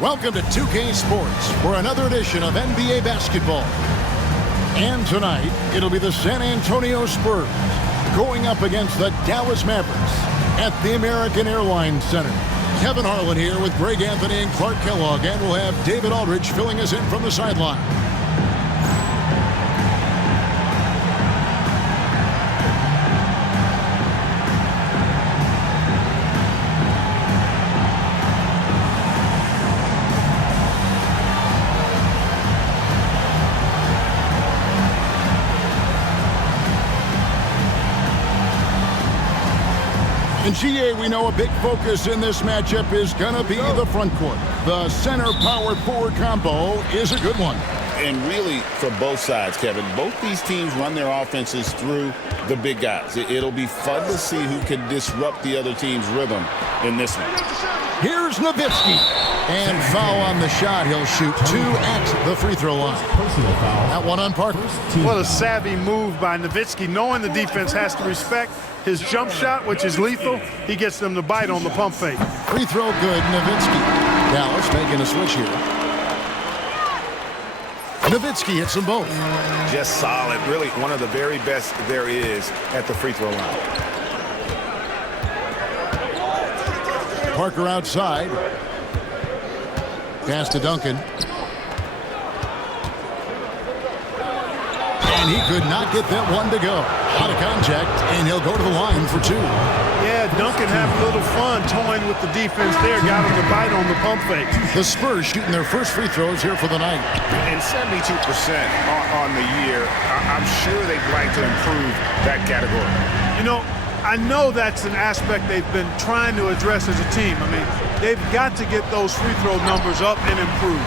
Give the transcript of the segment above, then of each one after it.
Welcome to 2K Sports for another edition of NBA basketball. And tonight, it'll be the San Antonio Spurs going up against the Dallas Mavericks at the American Airlines Center. Kevin Harlan here with Greg Anthony and Clark Kellogg, and we'll have David Aldridge filling us in from the sideline. In GA, we know a big focus in this matchup is going to be the front court. The center power forward combo is a good one. And really, for both sides, Kevin, both these teams run their offenses through the big guys. It'll be fun to see who can disrupt the other team's rhythm in this one. Here's Nowitzki. And foul on the shot. He'll shoot 2 at the free throw line. That one on Parker. What a savvy move by Nowitzki, knowing the defense has to respect his jump shot, which is lethal. He gets them to bite on the pump fake. Free throw good, Nowitzki. Dallas making a switch here. Nowitzki hits them both. Just solid. Really one of the very best there is at the free throw line. Parker outside. Pass to Duncan. And he could not get that one to go. Out of contact, and he'll go to the line for 2. Yeah, Duncan having a little fun toying with the defense there. Got him to bite on the pump fake. The Spurs shooting their first free throws here for the night. And 72% on the year. I'm sure they'd like to improve that category. You know, I know that's an aspect they've been trying to address as a team. I mean, they've got to get those free throw numbers up and improve.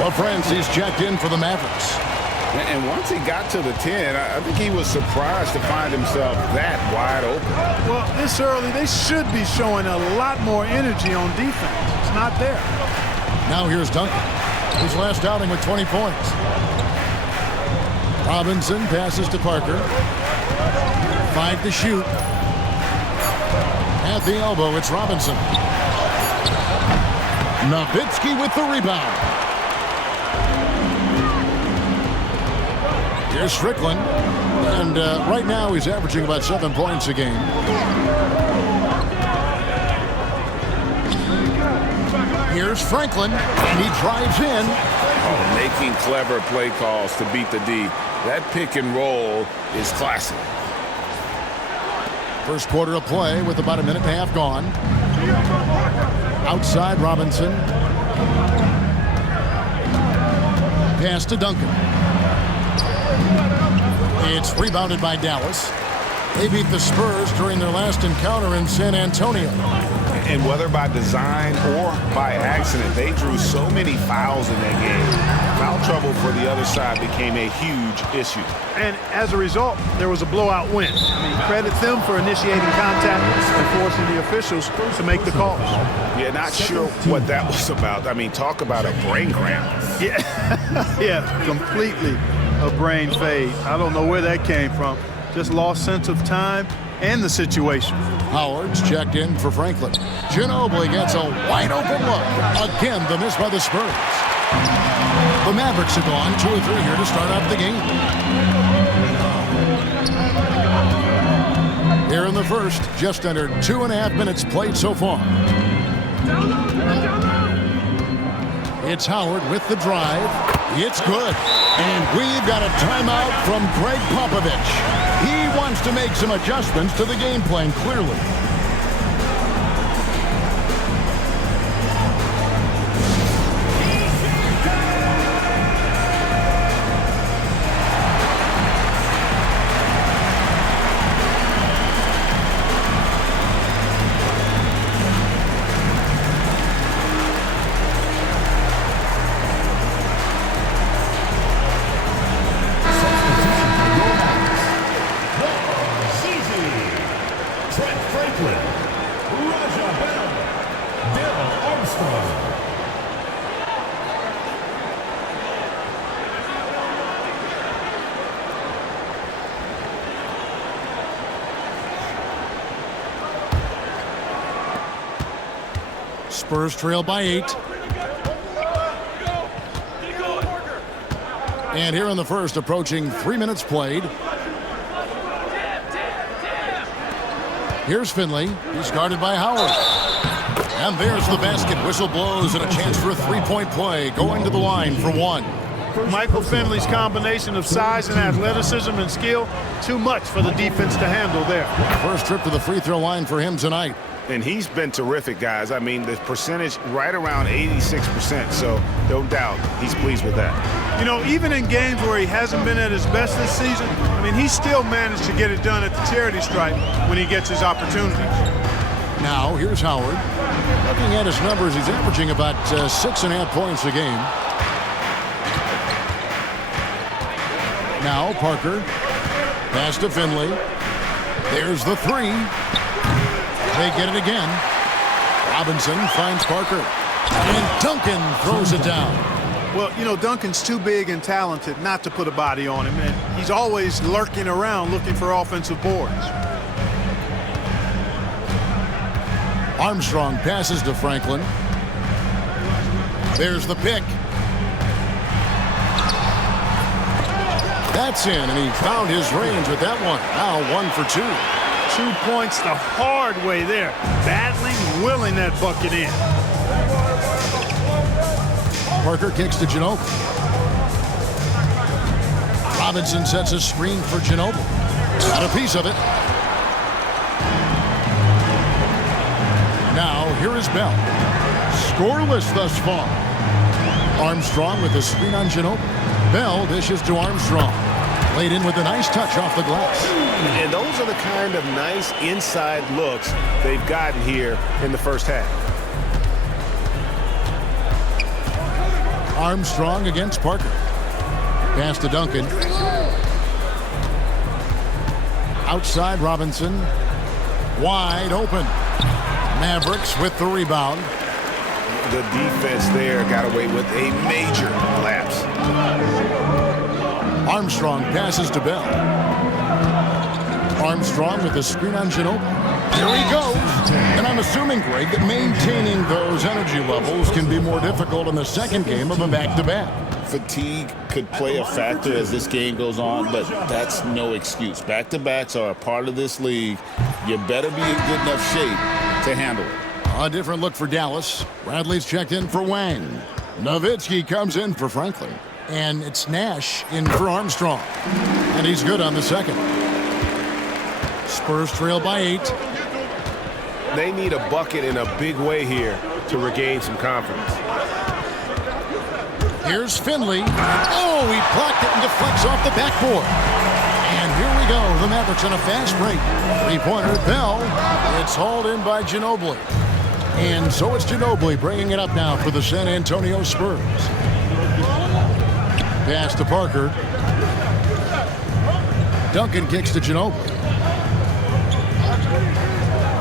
LaFrancis checked in for the Mavericks. And once he got to the 10, I think he was surprised to find himself that wide open. Well, this early, they should be showing a lot more energy on defense. It's not there. Now here's Duncan. His last outing with 20 points. Robinson passes to Parker. 5 to shoot. At the elbow, it's Robinson. Nowitzki with the rebound. Here's Strickland, and right now he's averaging about 7 points a game. Here's Franklin, and he drives in. Oh, making clever play calls to beat the D. That pick and roll is classic. First quarter of play with about a minute and a half gone. Outside Robinson. Pass to Duncan. It's rebounded by Dallas. They beat the Spurs during their last encounter in San Antonio. And whether by design or by accident, they drew so many fouls in that game. Foul trouble for the other side became a huge issue. And as a result, there was a blowout win. I mean, credit them for initiating contact and forcing the officials to make the calls. Yeah, not sure what that was about. I mean, talk about a brain cramp. Yeah, yeah, completely a brain fade. I don't know where that came from. Just lost sense of time and the situation. Howard's checked in for Franklin. Ginobili gets a wide open look. Again, the miss by the Spurs. The Mavericks have gone 2 or 3 here to start out the game. Here in the first, just under 2.5 minutes played so far. It's Howard with the drive. It's good. And we've got a timeout from Greg Popovich. He wants to make some adjustments to the game plan, clearly. Spurs trail by 8. And here in the first, approaching 3 minutes played. Here's Finley. He's guarded by Howard. And there's the basket. Whistle blows and a chance for a three-point play. Going to the line for one. Michael Finley's combination of size and athleticism and skill, too much for the defense to handle there. First trip to the free throw line for him tonight. And he's been terrific, guys. I mean, the percentage right around 86%, so no doubt he's pleased with that. You know, even in games where he hasn't been at his best this season, I mean, he still managed to get it done at the charity stripe when he gets his opportunities. Now, here's Howard. Looking at his numbers, he's averaging about 6.5 points a game. Now, Parker. Pass to Finley. There's the three. They get it again. Robinson finds Parker. And Duncan throws it down. Well, you know, Duncan's too big and talented not to put a body on him, and he's always lurking around looking for offensive boards. Armstrong passes to Franklin. There's the pick. That's in, and he found his range with that one. Now 1 for 2. 2 points the hard way there. Battling, willing that bucket in. Parker kicks to Ginobili. Robinson sets a screen for Ginobili. Got a piece of it. Now, here is Bell. Scoreless thus far. Armstrong with a screen on Ginobili. Bell dishes to Armstrong. Laid in with a nice touch off the glass. And those are the kind of nice inside looks they've gotten here in the first half. Armstrong against Parker. Pass to Duncan. Outside Robinson. Wide open. Mavericks with the rebound. The defense there got away with a major lapse. Armstrong passes to Bell. Armstrong with the screen on Ginobili. Here he goes. And I'm assuming, Greg, that maintaining those energy levels can be more difficult in the second game of a back-to-back. Fatigue could play a factor as this game goes on, but that's no excuse. Back-to-backs are a part of this league. You better be in good enough shape to handle it. A different look for Dallas. Bradley's checked in for Wang. Nowitzki comes in for Franklin. And it's Nash in for Armstrong. And he's good on the second. Spurs trail by 8. They need a bucket in a big way here to regain some confidence. Here's Finley. Oh, he blocked it and deflects off the backboard. And here we go. The Mavericks on a fast break. Three-pointer, Bell. It's hauled in by Ginobili. And so it's Ginobili bringing it up now for the San Antonio Spurs. Pass to Parker. Duncan kicks to Ginobili.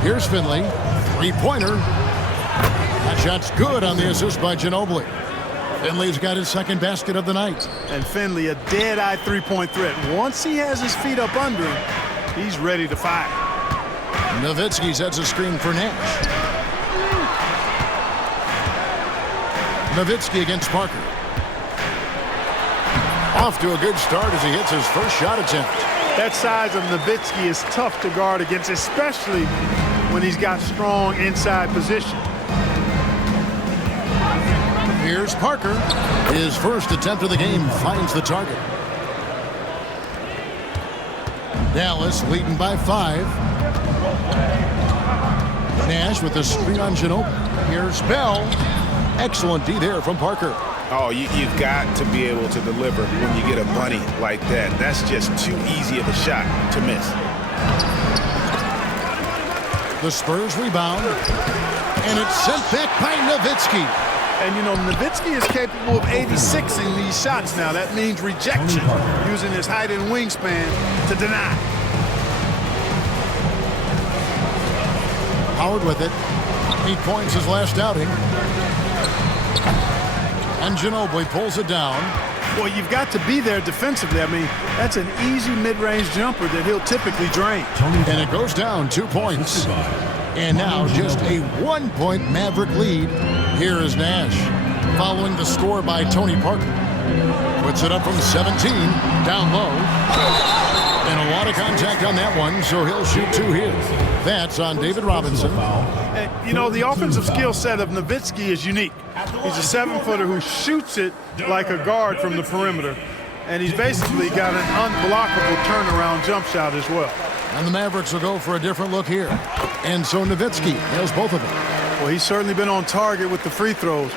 Here's Finley. Three-pointer. That shot's good on the assist by Ginobili. Finley's got his second basket of the night. And Finley, a dead-eye three-point threat. Once he has his feet up under him, he's ready to fire. Nowitzki sets a screen for Nash. Nowitzki against Parker. Off to a good start as he hits his first shot attempt. That size of Nowitzki is tough to guard against, especially when he's got strong inside position. Here's Parker. His first attempt of the game finds the target. Dallas leading by 5. Nash with the screen on Ginobili. Here's Bell. Excellent D there from Parker. Oh, you've got to be able to deliver when you get a bunny like that. That's just too easy of a shot to miss. The Spurs rebound. And it's sent back by Nowitzki. And, you know, Nowitzki is capable of 86ing these shots now. That means rejection, using his height and wingspan to deny. Howard with it. 8 points his last outing. And Ginobili pulls it down. Well, you've got to be there defensively. I mean, that's an easy mid-range jumper that he'll typically drain. And it goes down 2 points. And now just a 1-point Maverick lead. Here is Nash, following the score by Tony Parker. Puts it up from 17, down low. And a lot of contact on that one, so he'll shoot 2 here. That's on David Robinson. And, you know, the offensive skill set of Nowitzki is unique. He's a 7-footer who shoots it like a guard from the perimeter. And he's basically got an unblockable turnaround jump shot as well. And the Mavericks will go for a different look here. And so Nowitzki nails both of them. Well, he's certainly been on target with the free throws.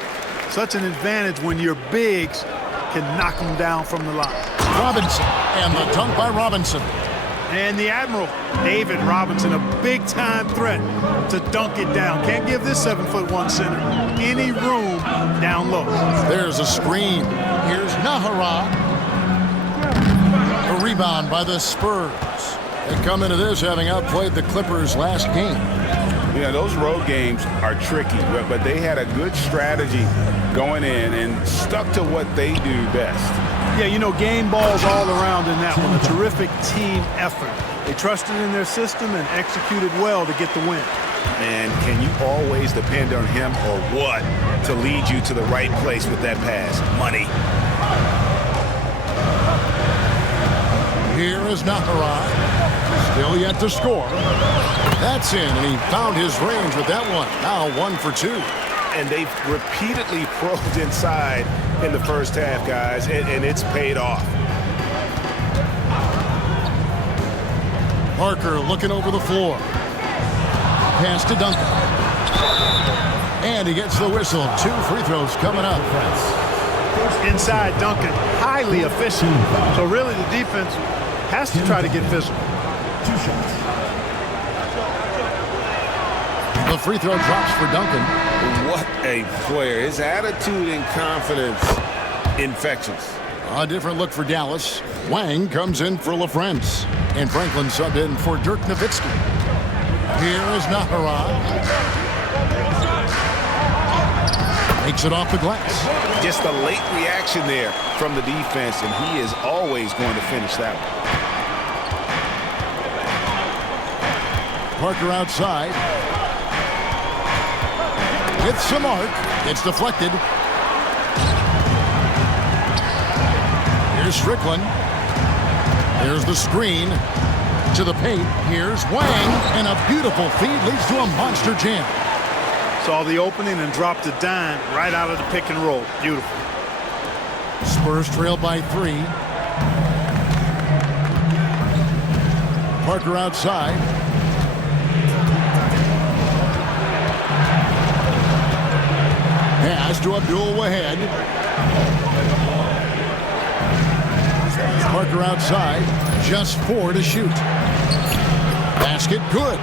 Such an advantage when your bigs can knock them down from the line. Robinson, and the dunk by Robinson. And the Admiral, David Robinson, a big-time threat to dunk it down. Can't give this 7'1" center any room down low. There's a screen. Here's Nahara. A rebound by the Spurs. They come into this having outplayed the Clippers last game. Yeah, those road games are tricky, but they had a good strategy going in and stuck to what they do best. Yeah, you know, game balls all around in that one. A terrific team effort. They trusted in their system and executed well to get the win. And can you always depend on him or what to lead you to the right place with that pass? Money. Here is Nahara. Still yet to score. That's in, and he found his range with that one. Now 1 for 2. And they've repeatedly probed inside in the first half, guys, and it's paid off. Parker looking over the floor. Pass to Duncan. And he gets the whistle. 2 free throws coming up. Inside Duncan, highly efficient. So really the defense has to try to get physical. 2 shots. The free throw drops for Duncan. What a player. His attitude and confidence, infectious. A different look for Dallas. Wang comes in for LaFrance. And Franklin subbed in for Dirk Nowitzki. Here is Nahara. Makes it off the glass. Just a late reaction there from the defense, and he is always going to finish that one. Parker outside. Hits the mark. It's deflected. Here's Strickland. There's the screen to the paint. Here's Wang, and a beautiful feed leads to a monster jam. Saw the opening and dropped a dime right out of the pick and roll. Beautiful. Spurs trail by 3. Parker outside. Pass to Abdul Wahed. Parker outside. Just 4 to shoot. Basket good.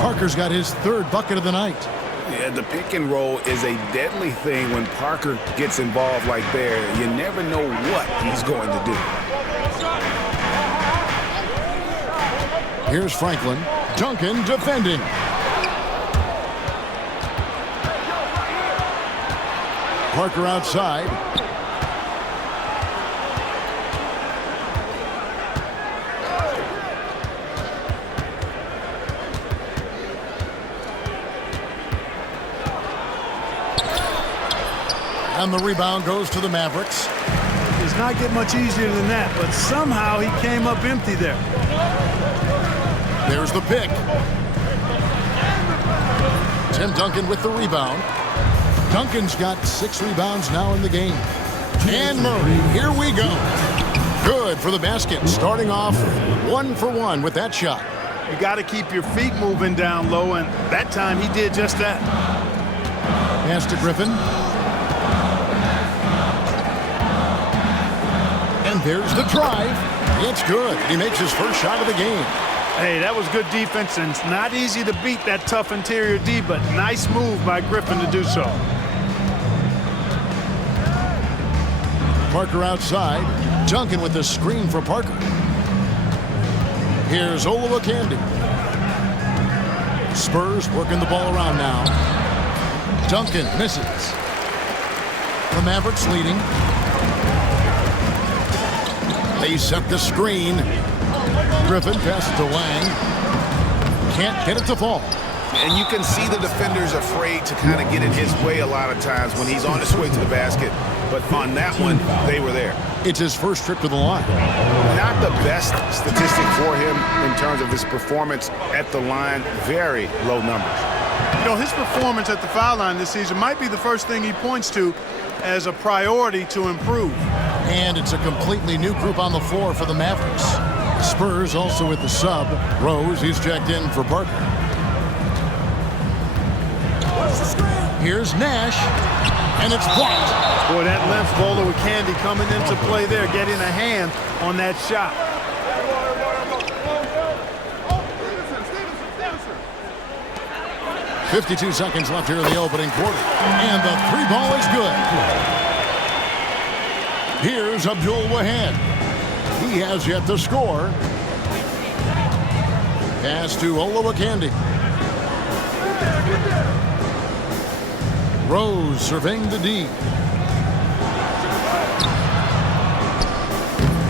Parker's got his 3rd bucket of the night. Yeah, the pick and roll is a deadly thing when Parker gets involved like there. You never know what he's going to do. Here's Franklin. Duncan defending. Parker outside. And the rebound goes to the Mavericks. Does not get much easier than that, but somehow he came up empty there. There's the pick. Tim Duncan with the rebound. Duncan's got 6 rebounds now in the game. And Murray, here we go. Good for the basket, starting off 1 for 1 with that shot. You got to keep your feet moving down low, and that time he did just that. Pass to Griffin. And there's the drive. It's good. He makes his first shot of the game. Hey, that was good defense, and it's not easy to beat that tough interior D, but nice move by Griffin to do so. Parker outside. Duncan with the screen for Parker. Here's Olowokandi. Spurs working the ball around now. Duncan misses. The Mavericks leading. They set the screen. Griffin passes to Wang. Can't get it to fall. And you can see the defender's afraid to kind of get in his way a lot of times when he's on his way to the basket. but on that one, they were there. It's his first trip to the line. Not the best statistic for him in terms of his performance at the line. Very low numbers. You know, his performance at the foul line this season might be the first thing he points to as a priority to improve. And it's a completely new group on the floor for the Mavericks. The Spurs also with the sub. Rose, he's checked in for Parker. Here's Nash, and it's blocked. Boy, that length bowler with Candy coming into play there, getting a hand on that shot. .52 seconds left here in the opening quarter. And the three ball is good. Here's Abdul Wahad. He has yet to score. Pass to Olowokandi. Rose surveying the D.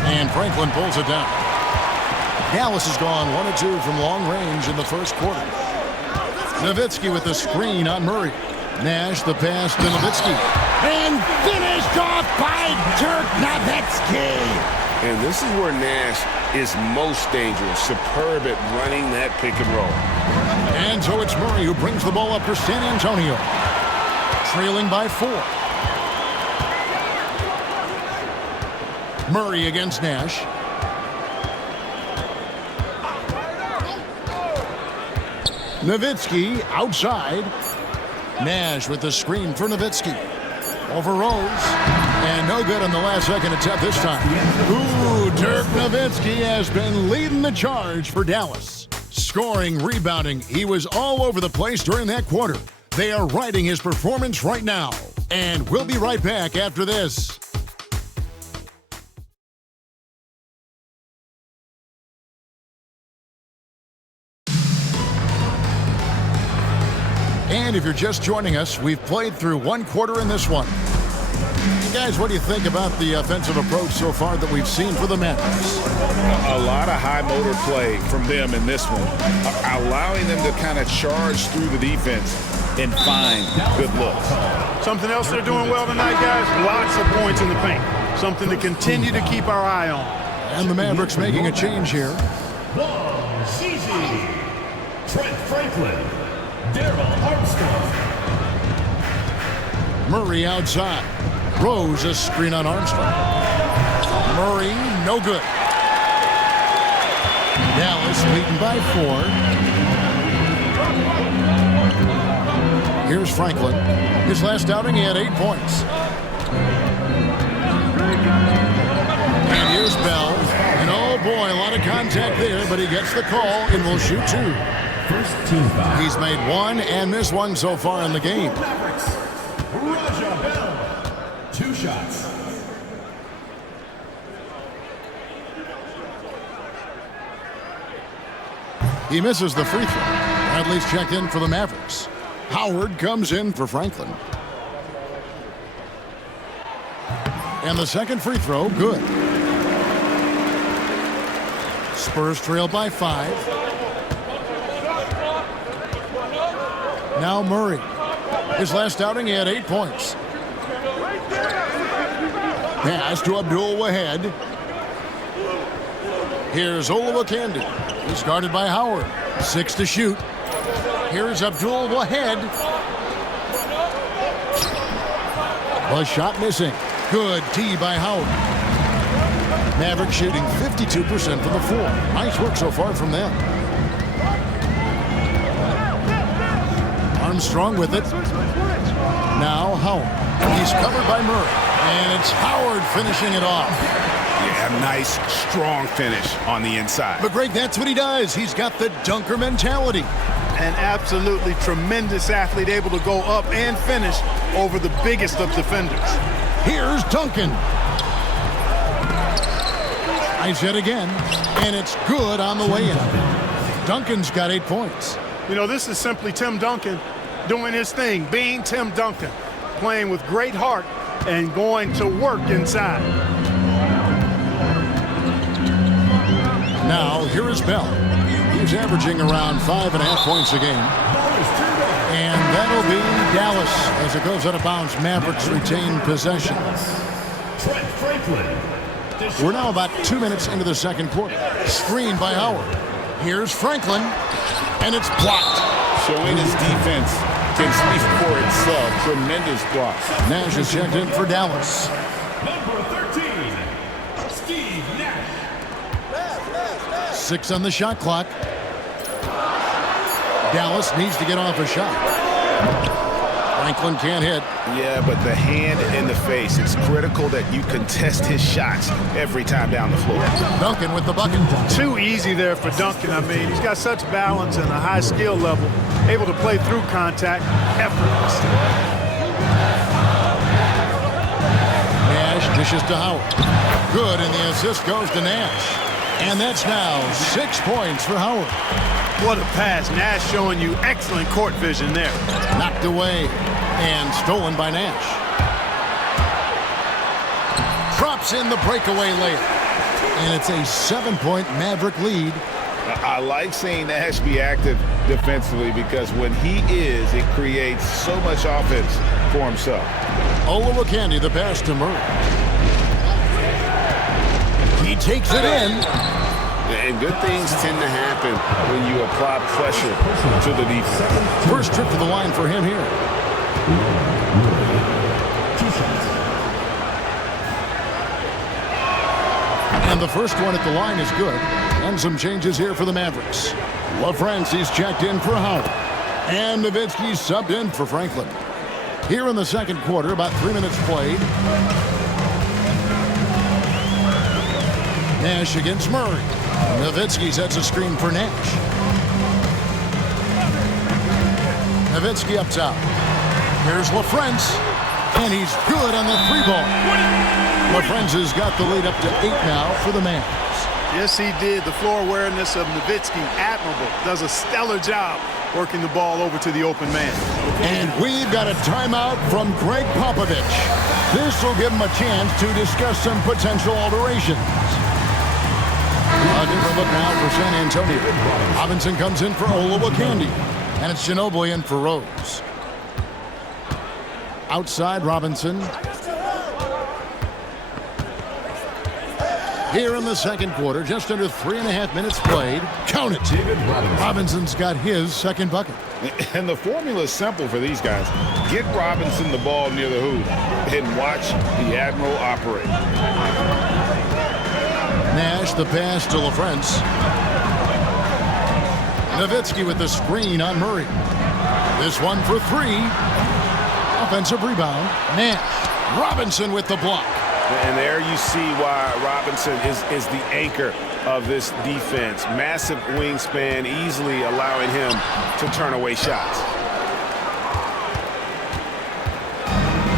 And Franklin pulls it down. Dallas has gone 1 of 2 from long range in the first quarter. Nowitzki with the screen on Murray. Nash the pass to Nowitzki. And finished off by Dirk Nowitzki. And this is where Nash is most dangerous. Superb at running that pick and roll. And so it's Murray who brings the ball up for San Antonio. Trailing by 4. Murray against Nash. Nowitzki outside. Nash with the screen for Nowitzki. Over Rose. And no good on the last second attempt this time. Ooh, Dirk Nowitzki has been leading the charge for Dallas. Scoring, rebounding. He was all over the place during that quarter. They are riding his performance right now. And we'll be right back after this. And if you're just joining us, we've played through 1 quarter in this one. Guys, what do you think about the offensive approach so far that we've seen for the Mavericks? A lot of high motor play from them in this one, allowing them to kind of charge through the defense and find good looks. Something else they're doing well tonight, guys, lots of points in the paint. Something to continue to keep our eye on. And the Mavericks making a change here. Trent Franklin, Darryl Armstrong. Murray outside. Rose a screen on Armstrong. Murray, no good. Dallas leading by 4. Here's Franklin. His last outing, he had 8 points. And here's Bell. And oh boy, a lot of contact there, but he gets the call and will shoot 2. First team foul. He's made 1 and missed 1 so far in the game. Raja Bell, 2 shots. He misses the free throw. Bradley's checked in for the Mavericks. Howard comes in for Franklin. And the second free throw, good. Spurs trail by 5. Now Murray. His last outing, he had 8 points. Pass to Abdul Wahad. Here's Olowokandi. He's guarded by Howard. 6 to shoot. Here's Abdul Wahad. The shot missing. Good tee by Howard. Maverick shooting 52% from the floor. Nice work so far from them. Armstrong with it. Now Howard. He's covered by Murray. And it's Howard finishing it off. Yeah, nice, strong finish on the inside. But Greg, that's what he does. He's got the dunker mentality. An absolutely tremendous athlete, able to go up and finish over the biggest of defenders. Here's Duncan. Nice hit again, and it's good on the way in. Duncan's got 8 points. You know, this is simply Tim Duncan doing his thing, being Tim Duncan, playing with great heart and going to work inside. Now, here is Bell. He's averaging around 5.5 points a game. And that'll be Dallas as it goes out of bounds. Mavericks retain possession. Trent Franklin. We're now about 2 minutes into the second quarter. Screen by Howard. Here's Franklin, and it's blocked. Showing his defense can speak for itself. Tremendous block. Nash is checked in for Dallas. Number 13, Steve Nash. 6 on the shot clock. Dallas needs to get off a shot. Franklin can't hit. Yeah, but the hand in the face, it's critical that you contest his shots every time down the floor. Duncan with the bucket. Too easy there for Duncan. I mean, he's got such balance and a high skill level, able to play through contact effortlessly. Nash dishes to Howard. Good, and the assist goes to Nash. And that's now 6 points for Howard. What a pass. Nash showing you excellent court vision there. Knocked away and stolen by Nash. Drops in the breakaway layup. And it's a 7-point Maverick lead. I like seeing Nash be active defensively because when he is, it creates so much offense for himself. Olowokandi, the pass to Murray. He takes it in. And good things tend to happen when you apply pressure to the defense. First trip to the line for him here. And the first one at the line is good. And some changes here for the Mavericks. LaFrancis checked in for Howard. And Nowitzki subbed in for Franklin. Here in the second quarter, about 3 minutes played. Nash against Murray. Nowitzki sets a screen for Nash. Nowitzki up top. Here's LaFrance. And he's good on the 3-ball. LaFrance has got the lead up to 8 now for the Mavs. Yes, he did. The floor awareness of Nowitzki, admirable. Does a stellar job working the ball over to the open man. And we've got a timeout from Greg Popovich. This will give him a chance to discuss some potential alterations. A different look now for San Antonio. Robinson comes in for Olowokandi. And it's Ginobili in for Rose. Outside Robinson. Here in the second quarter, just under 3.5 minutes played. Count it. Robinson's got his second bucket. And the formula is simple for these guys. Get Robinson the ball near the hoop and watch the Admiral operate. Nash the pass to LaFrance. Nowitzki with the screen on Murray. This one for 3. Offensive rebound. Nash. Robinson with the block. And there you see why Robinson is the anchor of this defense. Massive wingspan, easily allowing him to turn away shots.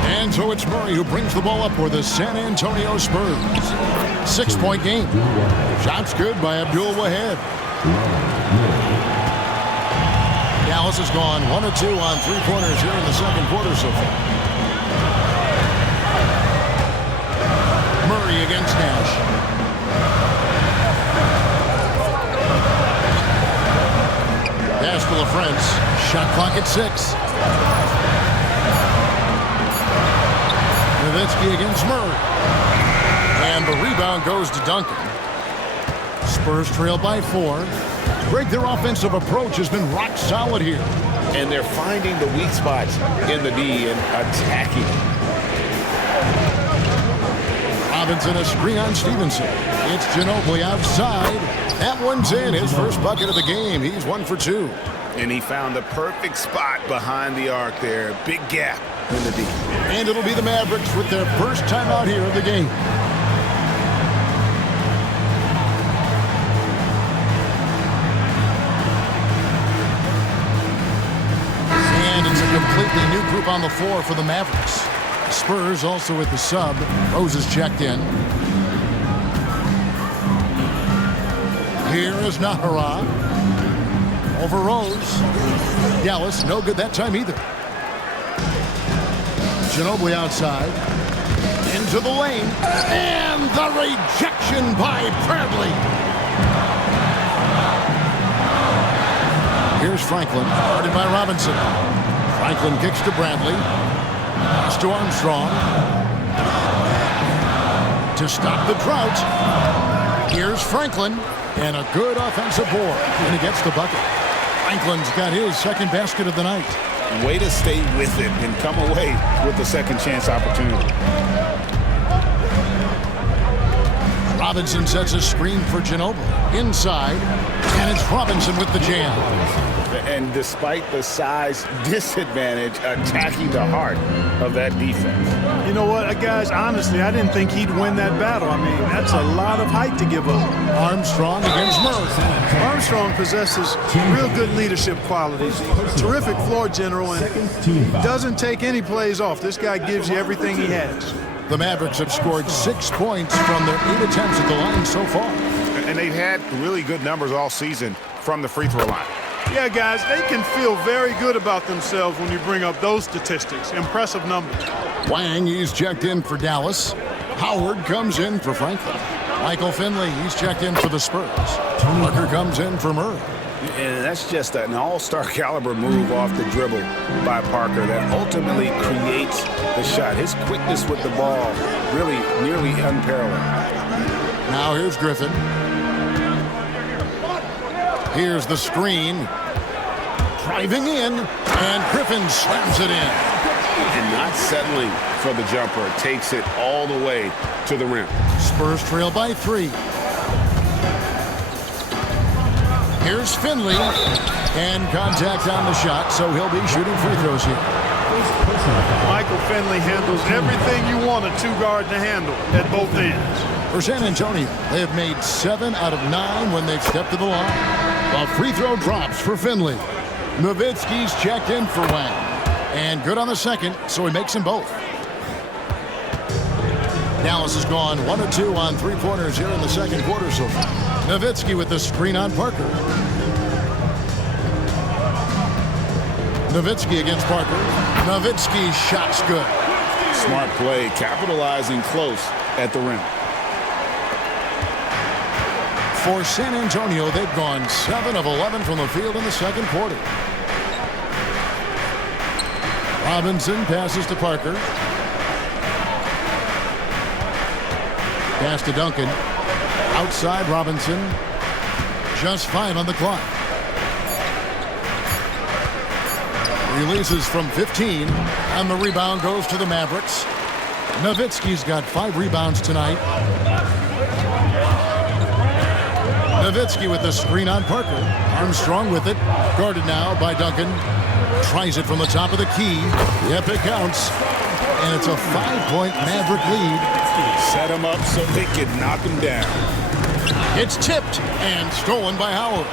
And so it's Murray who brings the ball up for the San Antonio Spurs. 6-point game. Shots good by Abdul Wahed. Dallas has gone 1 of 2 on 3-pointers here in the second quarter so far. Murray against Nash. Pass to LaFrance. Shot clock at 6. Nowitzki against Murray. And the rebound goes to Duncan. Spurs trail by 4. Greg, their offensive approach has been rock solid here. And they're finding the weak spots in the D and attacking. Robinson a screen on Stevenson. It's Ginobili outside. That one's in. His first bucket of the game. He's 1 for 2. And he found the perfect spot behind the arc there. Big gap in the D. And it'll be the Mavericks with their first time out here of the game. And it's a completely new group on the floor for the Mavericks. Spurs also with the sub. Rose is checked in. Here is Nahara. Over Rose. Dallas, no good that time either. Ginobili outside. Into the lane. And the rejection by Bradley. Here's Franklin, guarded by Robinson. Franklin kicks to Bradley. Pass to Armstrong. To stop the drought. Here's Franklin. And a good offensive board. And he gets the bucket. Franklin's got his second basket of the night. Way to stay with it and come away with a second chance opportunity. Robinson sets a screen for Ginobili. Inside. And it's Robinson with the jam. And despite the size disadvantage, attacking the heart of that defense. You know what, guys, honestly, I didn't think he'd win that battle. I mean, that's a lot of height to give up. Armstrong against Murray. Armstrong possesses real good leadership qualities. Terrific floor general, and doesn't take any plays off. This guy gives you everything he has. The Mavericks have scored 6 points from their 8 attempts at the line so far. And they've had really good numbers all season from the free throw line. Yeah, guys, they can feel very good about themselves when you bring up those statistics. Impressive numbers. Wang, he's checked in for Dallas. Howard comes in for Franklin. Michael Finley, he's checked in for the Spurs. Parker comes in for Murray. And that's just an all-star caliber move off the dribble by Parker that ultimately creates the shot. His quickness with the ball really nearly unparalleled. Now here's Griffin. Here's the screen. Driving in, and Griffin slams it in. And not settling for the jumper. Takes it all the way to the rim. Spurs trail by 3. Here's Finley. And contact on the shot, so he'll be shooting free throws here. Michael Finley handles everything you want a two-guard to handle at both ends. For San Antonio, they have made 7 out of 9 when they've stepped to the line. A free throw drops for Finley. Nowitzki's checked in for Wang. And good on the second, so he makes them both. Dallas has gone 1 of 2 on three-pointers here in the second quarter so far. Nowitzki with the screen on Parker. Nowitzki against Parker. Nowitzki's shot's good. Smart play, capitalizing close at the rim. For San Antonio, they've gone 7 of 11 from the field in the second quarter. Robinson passes to Parker. Pass to Duncan. Outside Robinson. Just 5 on the clock. Releases from 15, and the rebound goes to the Mavericks. Nowitzki's got 5 rebounds tonight. Nowitzki with the screen on Parker. Armstrong with it. Guarded now by Duncan. Tries it from the top of the key. Yep, it counts. And it's a 5-point Maverick lead. Set him up so they can knock him down. It's tipped and stolen by Howard.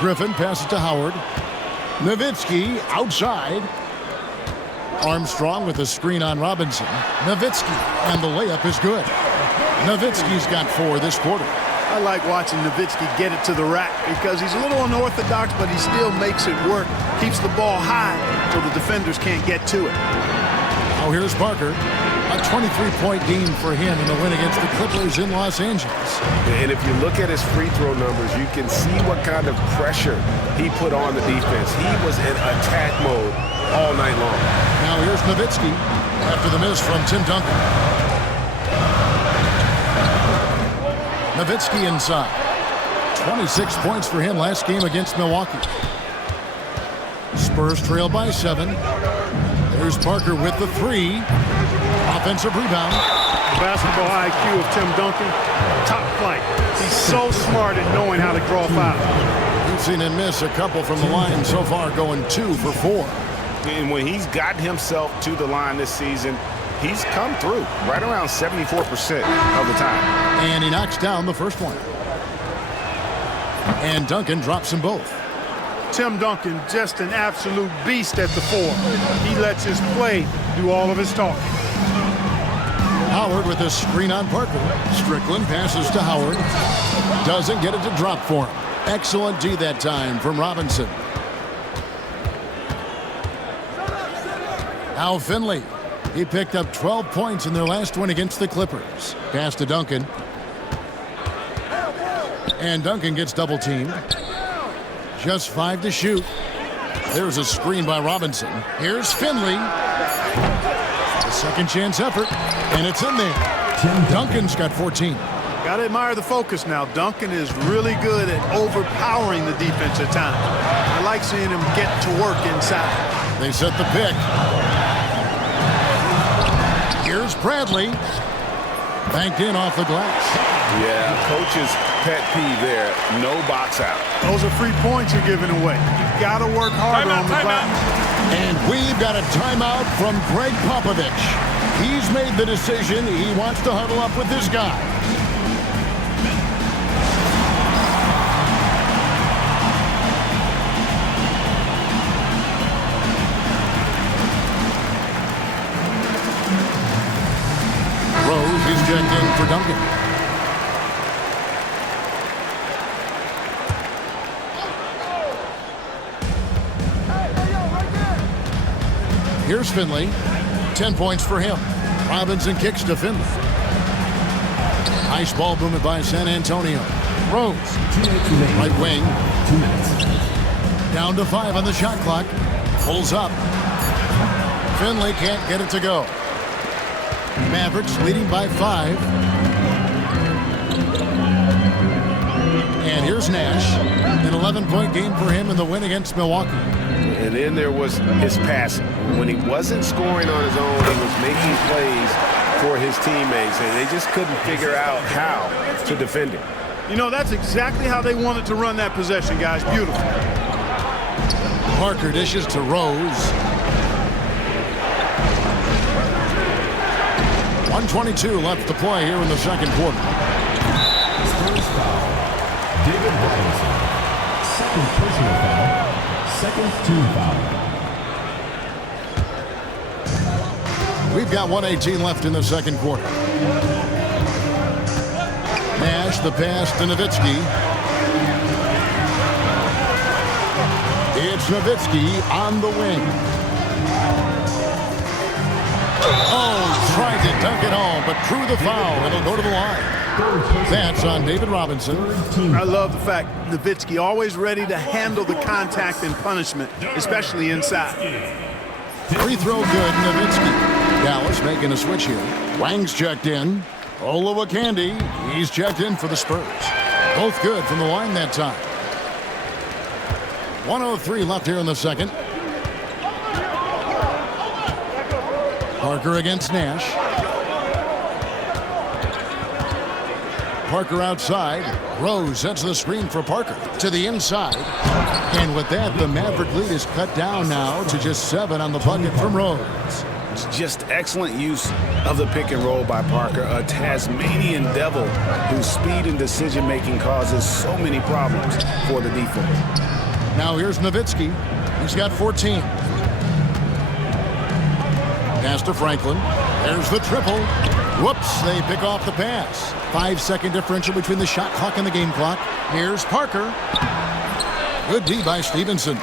Griffin passes to Howard. Nowitzki outside. Armstrong with a screen on Robinson. Nowitzki, and the layup is good. Nowitzki's got 4 this quarter. I like watching Nowitzki get it to the rack because he's a little unorthodox, but he still makes it work. Keeps the ball high so the defenders can't get to it. Now here's Parker. A 23-point game for him in the win against the Clippers in Los Angeles. And if you look at his free throw numbers, you can see what kind of pressure he put on the defense. He was in attack mode all night long. Now here's Nowitzki after the miss from Tim Duncan. Nowitzki inside. 26 points for him last game against Milwaukee. Spurs trail by 7. There's Parker with the 3. Offensive rebound. The basketball IQ of Tim Duncan, top flight. He's so smart at knowing how to draw fouls. You've seen him miss a couple from the line so far, going 2 for 4. And when he's gotten himself to the line this season, he's come through right around 74% of the time. And he knocks down the first one. And Duncan drops them both. Tim Duncan, just an absolute beast at the 4. He lets his play do all of his talking. Howard with a screen on Parker. Strickland passes to Howard. Doesn't get it to drop for him. Excellent D that time from Robinson. Now Finley. He picked up 12 points in their last win against the Clippers. Pass to Duncan. And Duncan gets double teamed. Just 5 to shoot. There's a screen by Robinson. Here's Finley. A second chance effort, and it's in there. Duncan's got 14. Got to admire the focus now. Duncan is really good at overpowering the defense at times. I like seeing him get to work inside. They set the pick. Here's Bradley. Banked in off the glass. Yeah, coach's pet peeve there. No box out. Those are free points you're giving away. You got to work harder on the glass. And we've got a timeout from Greg Popovich. He's made the decision. He wants to huddle up with his guy. Rose is checked in for Duncan. Here's Finley. 10 points for him. Robinson kicks to Finley. Nice ball movement by San Antonio. Rose. Right wing. 2 minutes. Down to 5 on the shot clock. Pulls up. Finley can't get it to go. Mavericks leading by 5. And here's Nash. An 11-point game for him in the win against Milwaukee. And then there was his passing. When he wasn't scoring on his own, he was making plays for his teammates, and they just couldn't figure out how to defend him. You know, that's exactly how they wanted to run that possession, guys. Beautiful. Parker dishes to Rose. 1:22 left to play here in the second quarter. Spurs foul. David Robinson. Second personal foul. Second team foul. We've got 1:18 left in the second quarter. Nash, the pass to Nowitzki. It's Nowitzki on the wing. Oh, tried to dunk it home, but drew the foul. It'll go to the line. That's on David Robinson. I love the fact Nowitzki always ready to handle the contact and punishment, especially inside. Free throw good, Nowitzki. Dallas making a switch here. Wang's checked in. Olowokandi, he's checked in for the Spurs. Both good from the line that time. 1:03 left here in the second. Parker against Nash. Parker outside. Rose sets the screen for Parker to the inside. And with that, the Maverick lead is cut down now to just 7 on the bucket from Rose. It's just excellent use of the pick and roll by Parker, a Tasmanian devil whose speed and decision-making causes so many problems for the defense. Now here's Nowitzki. He's got 14. Pass to Franklin. There's the triple. Whoops, they pick off the pass. 5-second differential between the shot clock and the game clock. Here's Parker. Good D by Stevenson.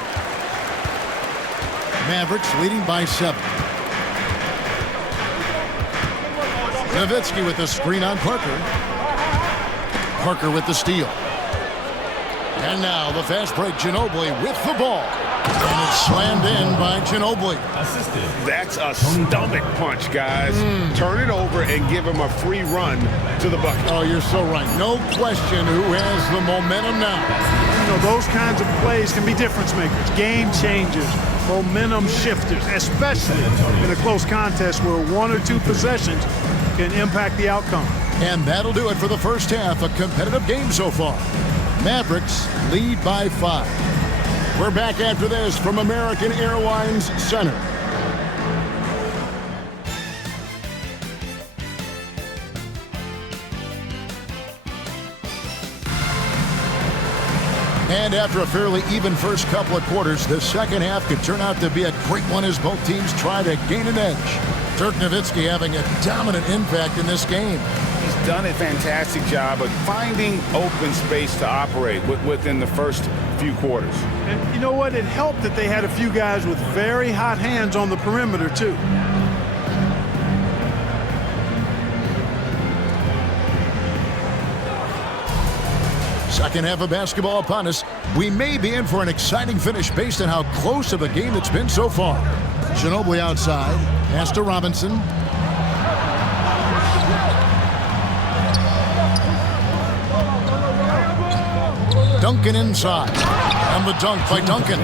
Mavericks leading by 7. Nowitzki with the screen on Parker. Parker with the steal. And now the fast break, Ginobili with the ball. And it's slammed in by Ginobili. Assisted. That's a stomach punch, guys. Turn it over and give him a free run to the bucket. Oh, you're so right. No question who has the momentum now. You know, those kinds of plays can be difference makers, game changers, momentum shifters, especially in a close contest where 1 or 2 possessions can impact the outcome. And that'll do it for the first half. A competitive game so far. Mavericks lead by 5. We're back after this from American Airlines Center. And after a fairly even first couple of quarters, the second half could turn out to be a great one as both teams try to gain an edge. Dirk Nowitzki having a dominant impact in this game. He's done a fantastic job of finding open space to operate within the first few quarters. And you know what? It helped that they had a few guys with very hot hands on the perimeter, too. Second half of basketball upon us. We may be in for an exciting finish based on how close of a game it's been so far. Ginobili outside. Pass to Robinson. Duncan inside. And the dunk by Duncan.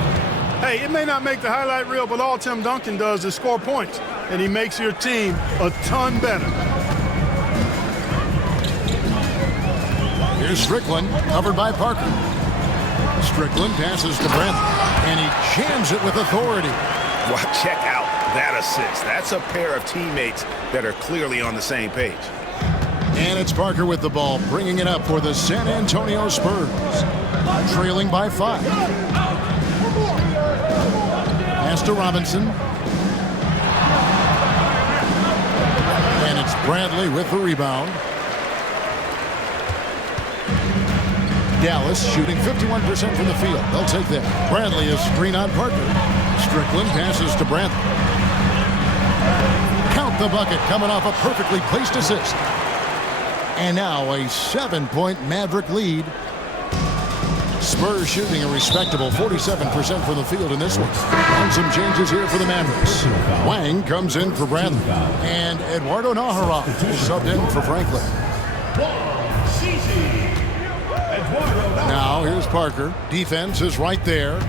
Hey, it may not make the highlight reel, but all Tim Duncan does is score points, and he makes your team a ton better. Here's Strickland, covered by Parker. Strickland passes to Brent, and he jams it with authority. Well, check out that assist. That's a pair of teammates that are clearly on the same page. And it's Parker with the ball, bringing it up for the San Antonio Spurs. Trailing by 5. Pass to Robinson. And it's Bradley with the rebound. Dallas shooting 51% from the field. They'll take that. Bradley is screen on Parker. Strickland passes to Bradley. Count the bucket, coming off a perfectly placed assist. And now a 7-point Maverick lead. Spurs shooting a respectable 47% from the field in this one. And some changes here for the Mavericks. Wang comes in for Bradley. And Eduardo Nahara subbed in for Franklin. Now here's Parker. Defense is right there.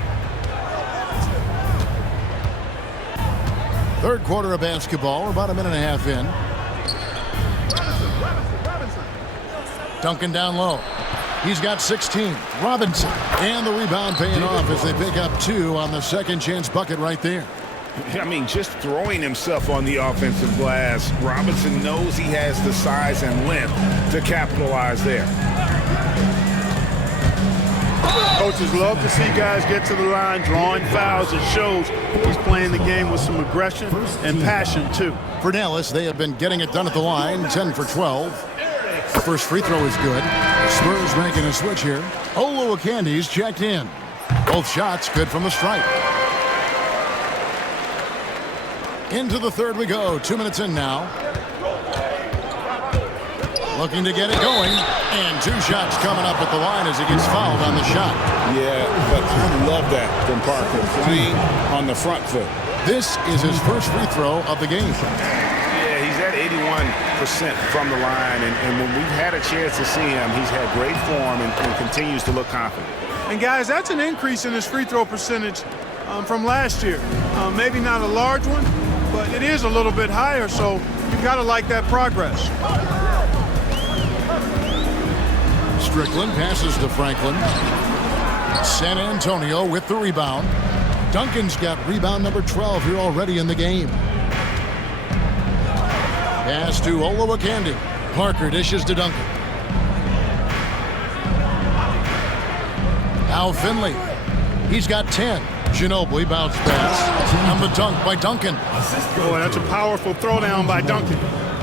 Third quarter of basketball, about a minute and a half in. Duncan down low. He's got 16. Robinson. And the rebound paying off as they pick up 2 on the second chance bucket right there. I mean, just throwing himself on the offensive glass. Robinson knows he has the size and length to capitalize there. Coaches love to see guys get to the line, drawing fouls. It shows he's playing the game with some aggression and passion, too. For Dallas, they have been getting it done at the line, 10 for 12. The first free throw is good. Spurs making a switch here. Oluwakandi's checked in. Both shots good from the stripe. Into the third we go. 2 minutes in now. Looking to get it going. And 2 shots coming up at the line as he gets fouled on the shot. Yeah, but I love that from Parker, playing on the front foot. This is his first free throw of the game. Yeah, he's at 81% from the line, and when we've had a chance to see him, he's had great form and continues to look confident. And guys, that's an increase in his free throw percentage from last year. Maybe not a large one, but it is a little bit higher, so you've got to like that progress. Strickland passes to Franklin. San Antonio with the rebound. Duncan's got rebound number 12 here already in the game. Pass to Olowokandi. Parker dishes to Duncan. Now Finley. He's got 10. Ginobili bounce pass. And the dunk by Duncan. Boy, that's a powerful throwdown by Duncan.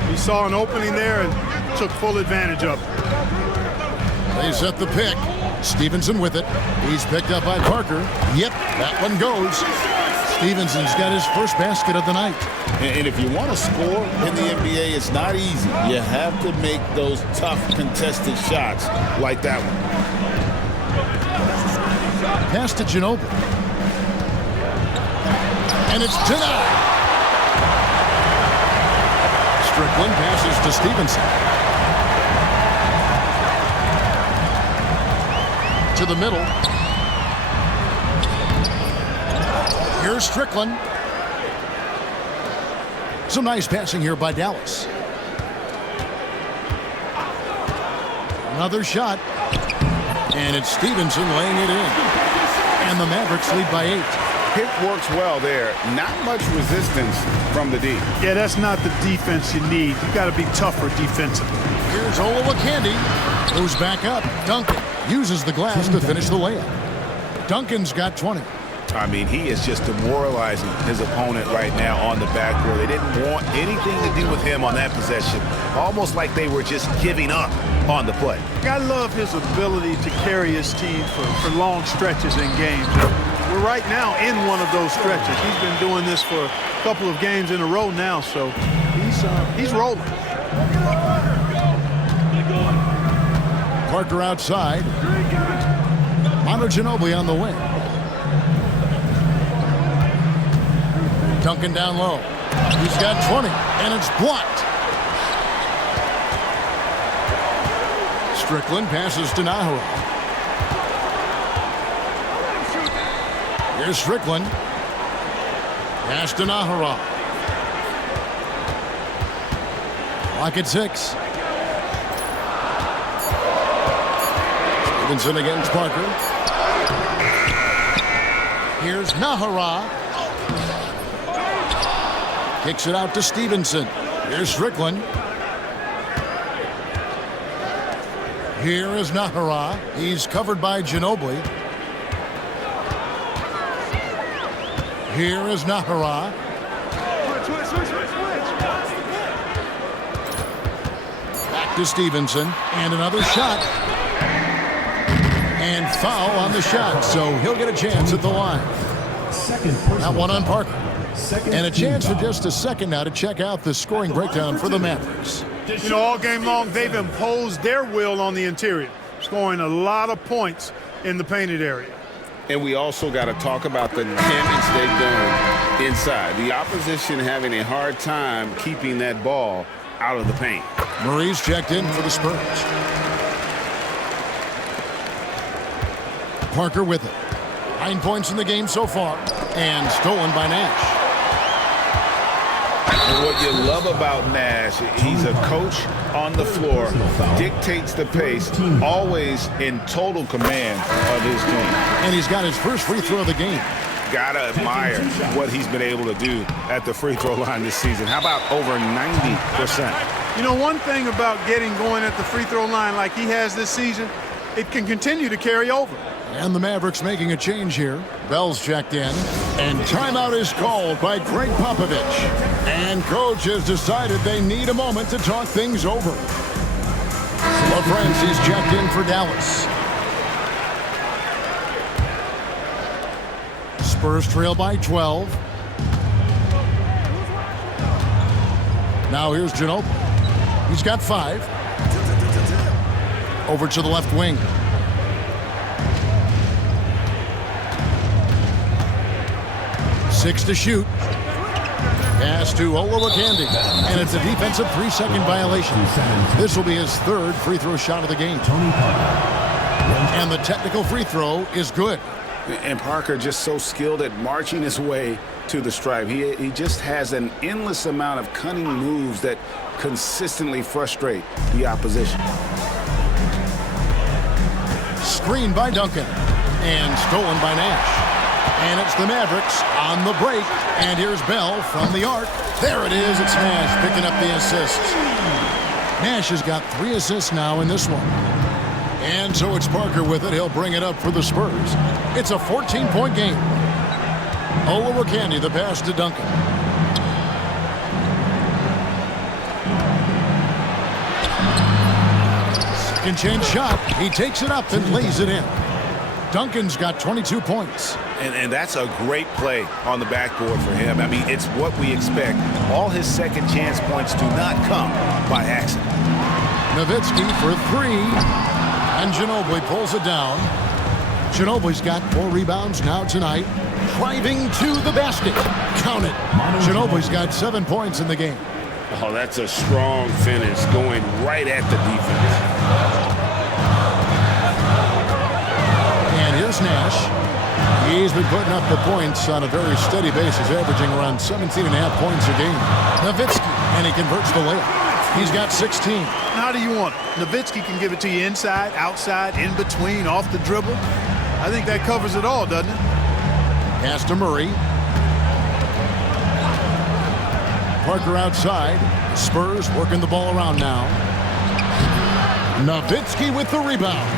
He saw an opening there and took full advantage of it. They set the pick. Stevenson with it. He's picked up by Parker. Yep, that one goes. Stevenson's got his first basket of the night. And if you want to score in the NBA, it's not easy. You have to make those tough contested shots like that one. Pass to Ginobili. And it's denied. Strickland passes to Stevenson. To the middle. Here's Strickland. Some nice passing here by Dallas. Another shot. And it's Stevenson laying it in. And the Mavericks lead by 8. Pick works well there. Not much resistance from the D. Yeah, that's not the defense you need. You got to be tougher defensively. Here's Olowokandi. Goes back up. Duncan uses the glass to finish the layup. Duncan's got 20. I mean, he is just demoralizing his opponent right now on the backboard. They didn't want anything to do with him on that possession. Almost like they were just giving up on the play. I love his ability to carry his team for long stretches in games. We're right now in one of those stretches. He's been doing this for a couple of games in a row now, so he's rolling. Parker outside. Ginobili on the wing. Duncan down low. He's got 20, and it's blocked. Strickland passes to Nahara. Here's Strickland. Pass to Nahara. Clock at 6. Stevenson against Parker. Here's Nahara. Kicks it out to Stevenson. Here's Strickland. Here is Nahara. He's covered by Ginobili. Here is Nahara. Back to Stevenson. And another shot. And foul on the shot. So he'll get a chance at the line. That one on Parker. And a chance for just a second now to check out the scoring breakdown for the Mavericks. You know, all game long, they've imposed their will on the interior, scoring a lot of points in the painted area. And we also got to talk about the damage they've done inside. The opposition having a hard time keeping that ball out of the paint. Murray's checked in for the Spurs. Parker with it. 9 points in the game so far, and stolen by Nash. And what you love about Nash, he's a coach on the floor, dictates the pace, always in total command of his team. And he's got his first free throw of the game. Gotta admire what he's been able to do at the free throw line this season. How about over 90%? You know, one thing about getting going at the free throw line like he has this season, it can continue to carry over. And the Mavericks making a change here. Bell's checked in. And timeout is called by Greg Popovich. And coach has decided they need a moment to talk things over. LaFrance's checked in for Dallas. Spurs trail by 12. Now here's Ginobili. He's got 5. Over to the left wing. Six to shoot. Pass to Olowokandi. And it's a defensive 3-second violation. This will be his 3rd free throw shot of the game. And the technical free throw is good. And Parker just so skilled at marching his way to the stripe. He just has an endless amount of cunning moves that consistently frustrate the opposition. Screen by Duncan. And stolen by Nash. And it's the Mavericks on the break. And here's Bell from the arc. There it is. It's Nash picking up the assists. Nash has got 3 assists now in this one. And so it's Parker with it. He'll bring it up for the Spurs. It's a 14-point game. Olowokandi, the pass to Duncan. Second chance shot. He takes it up and lays it in. Duncan's got 22 points. And that's a great play on the backboard for him. I mean, it's what we expect. All his second chance points do not come by accident. Nowitzki for 3. And Ginobili pulls it down. Ginobili's got 4 rebounds now tonight. Driving to the basket. Count it. Ginobili's got 7 points in the game. Oh, that's a strong finish going right at the defense. And here's Nash. He's been putting up the points on a very steady basis, averaging around 17.5 points a game. Nowitzki, and he converts the layup. He's got 16. How do you want it? Nowitzki can give it to you inside, outside, in between, off the dribble. I think that covers it all, doesn't it? Pass to Murray. Parker outside. Spurs working the ball around now. Nowitzki with the rebound.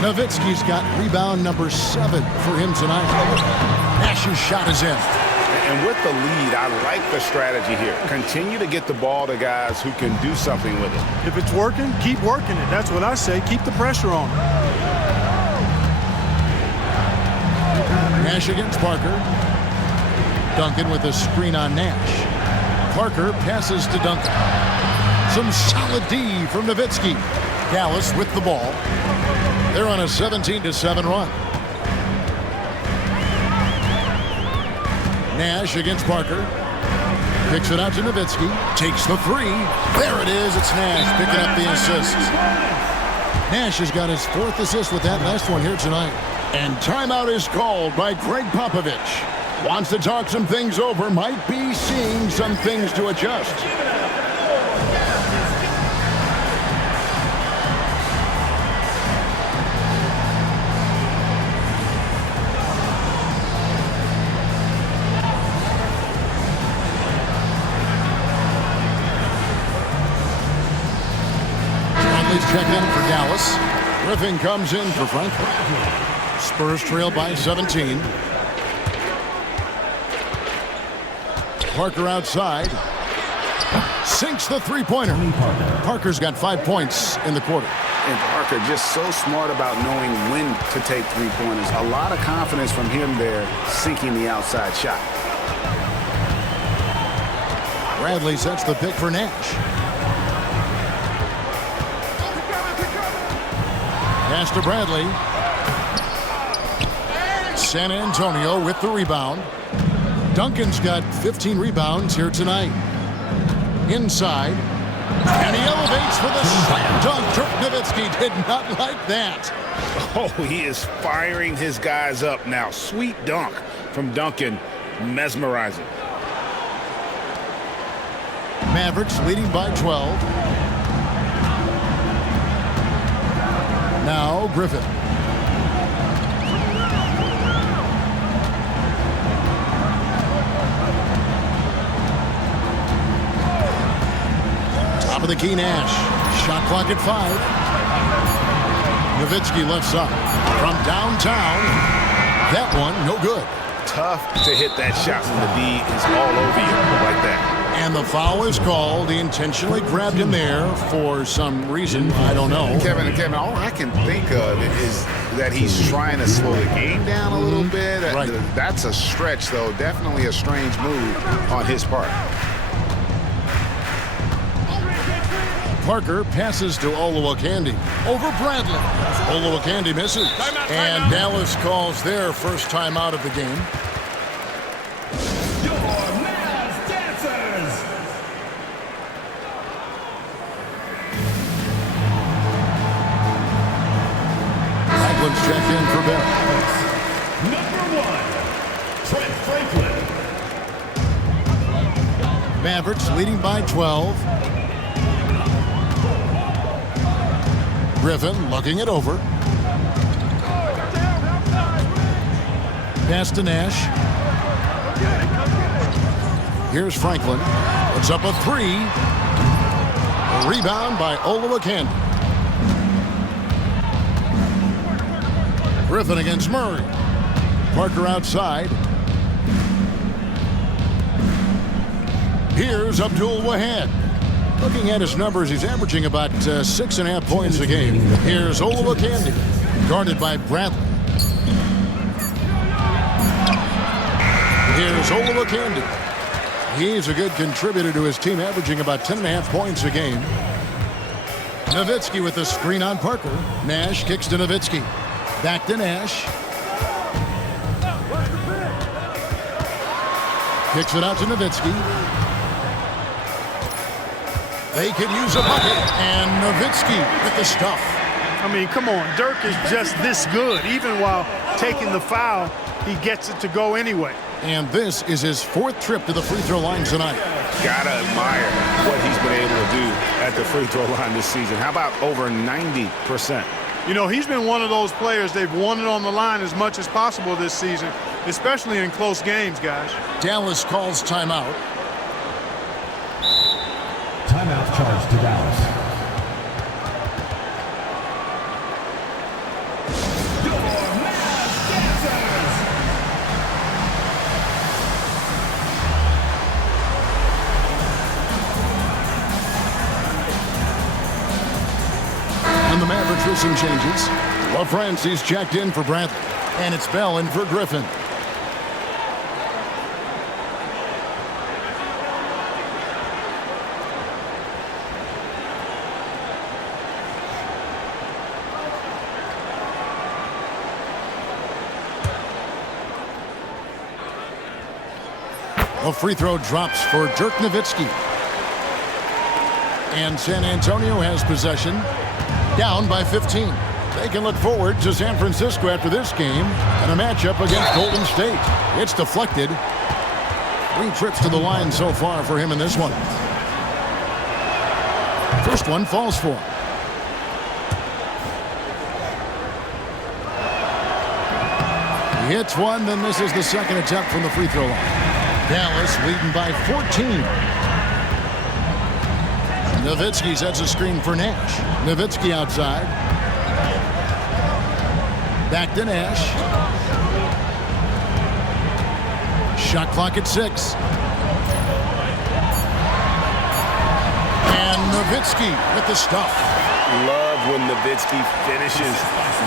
Nowitzki's got rebound number 7 for him tonight. Nash's shot is in. And with the lead, I like the strategy here. Continue to get the ball to guys who can do something with it. If it's working, keep working it. That's what I say. Keep the pressure on. Nash against Parker. Duncan with a screen on Nash. Parker passes to Duncan. Some solid D from Nowitzki. Dallas with the ball. They're on a 17-7 run. Nash against Parker. Kicks it out to Nowitzki. Takes the three. There it is. It's Nash picking up the assist. Nash has got his 4th assist with that last one here tonight. And timeout is called by Greg Popovich. Wants to talk some things over. Might be seeing some things to adjust. Check in for Dallas. Griffin comes in for Franklin. Spurs trail by 17. Parker outside. Sinks the three-pointer. Parker's got 5 points in the quarter. And Parker just so smart about knowing when to take three-pointers. A lot of confidence from him there, sinking the outside shot. Bradley sets the pick for Nash. Pass to Bradley. San Antonio with the rebound. Duncan's got 15 rebounds here tonight. Inside. And he elevates for the slam dunk. Dirk Nowitzki did not like that. Oh, he is firing his guys up now. Sweet dunk from Duncan. Mesmerizing. Mavericks leading by 12. Now Griffin. Top of the key, Nash. Shot clock at 5. Nowitzki left side. From downtown. That one, no good. Tough to hit that shot when the D is all over you like that. And the foul is called. He intentionally grabbed him there for some reason. I don't know. Kevin, all I can think of is that he's trying to slow the game down a little bit. Right. That's a stretch, though. Definitely a strange move on his part. Parker passes to Olowokandi. Over Bradley. Olowokandi misses. And Dallas calls their first time out of the game. Franklin's checked in for Bell. Number 1, Trent Franklin. Mavericks leading by 12. Griffin looking it over. Pass to Nash. Here's Franklin. Puts up a 3. A rebound by Olowokandi. Griffin against Murray. Parker outside. Here's Abdul Wahad. Looking at his numbers, he's averaging about 6.5 points a game. Here's Olowokandi, guarded by Bradley. Here's Olowokandi. He's a good contributor to his team, averaging about 10.5 points a game. Nowitzki with the screen on Parker. Nash kicks to Nowitzki. Back to Nash. Kicks it out to Nowitzki. They could use a bucket, and Nowitzki with the stuff. I mean, come on. Dirk is just this good. Even while taking the foul, he gets it to go anyway. And this is his 4th trip to the free throw line tonight. Gotta admire what he's been able to do at the free throw line this season. How about over 90%? You know, he's been one of those players, they've won it on the line as much as possible this season, especially in close games, guys. Dallas calls timeout. Timeout charge to Dallas. And the Mavericks with some changes. LaFrancis checked in for Bradley. And it's Bell in for Griffin. The free throw drops for Dirk Nowitzki. And San Antonio has possession, down by 15. They can look forward to San Francisco after this game and a matchup against Golden State. It's deflected. 3 trips to the line so far for him in this one. First one falls for him. He hits one, then misses the second attempt from the free throw line. Dallas leading by 14. Nowitzki sets a screen for Nash. Nowitzki outside. Back to Nash. Shot clock at 6. And Nowitzki with the stuff. Love when Nowitzki finishes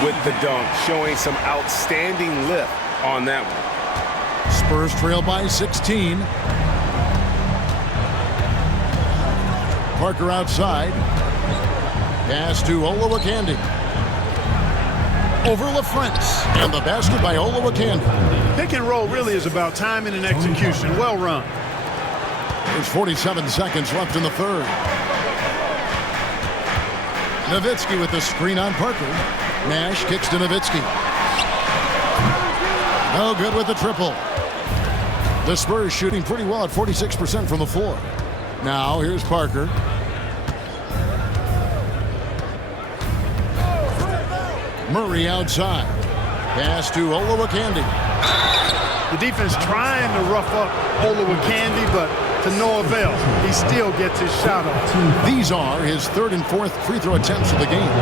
with the dunk, showing some outstanding lift on that one. Spurs trail by 16. Parker outside. Pass to Olowokandi. Over LaFrentz. And the basket by Olowokandi. Pick and roll really is about timing and execution. Well run. There's 47 seconds left in the third. Nowitzki with the screen on Parker. Nash kicks to Nowitzki. No good with the triple. The Spurs shooting pretty well at 46% from the floor. Now here's Parker. Murray outside. Pass to Olowokandi. The defense trying to rough up Olowokandi, but to no avail. He still gets his shot off. These are his third and fourth free throw attempts of the game.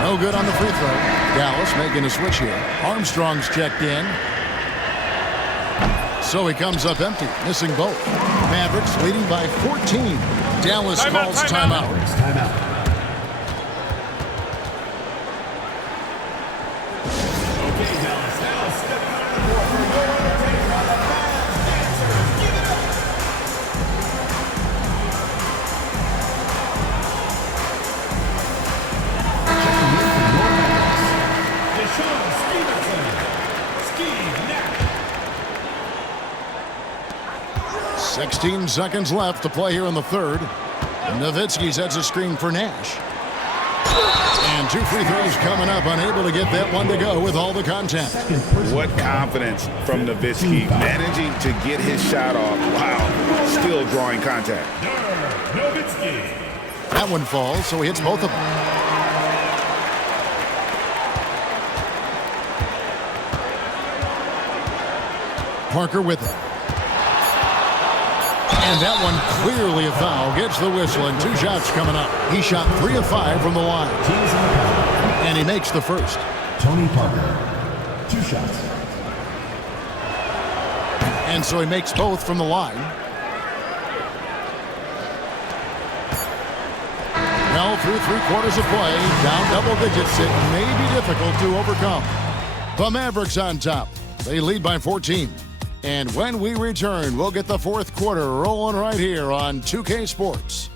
No good on the free throw. Dallas making a switch here. Armstrong's checked in. So he comes up empty, missing both. Mavericks leading by 14. Dallas calls timeout. Steve 16 seconds left to play here in the third. Nowitzki sets a screen for Nash. And 2 free throws coming up, unable to get that one to go with all the contact. What confidence from Nowitzki, managing to get his shot off while still drawing contact. Nowitzki. That one falls, so he hits both of them. Parker with it. And that one clearly a foul. Gets the whistle and 2 shots coming up. He shot 3 of 5 from the line. And he makes the first. Tony Parker, 2 shots. And so he makes both from the line. Well, through 3 quarters of play, down double digits, it may be difficult to overcome. The Mavericks on top. They lead by 14. And when we return, we'll get the fourth quarter rolling right here on 2K Sports.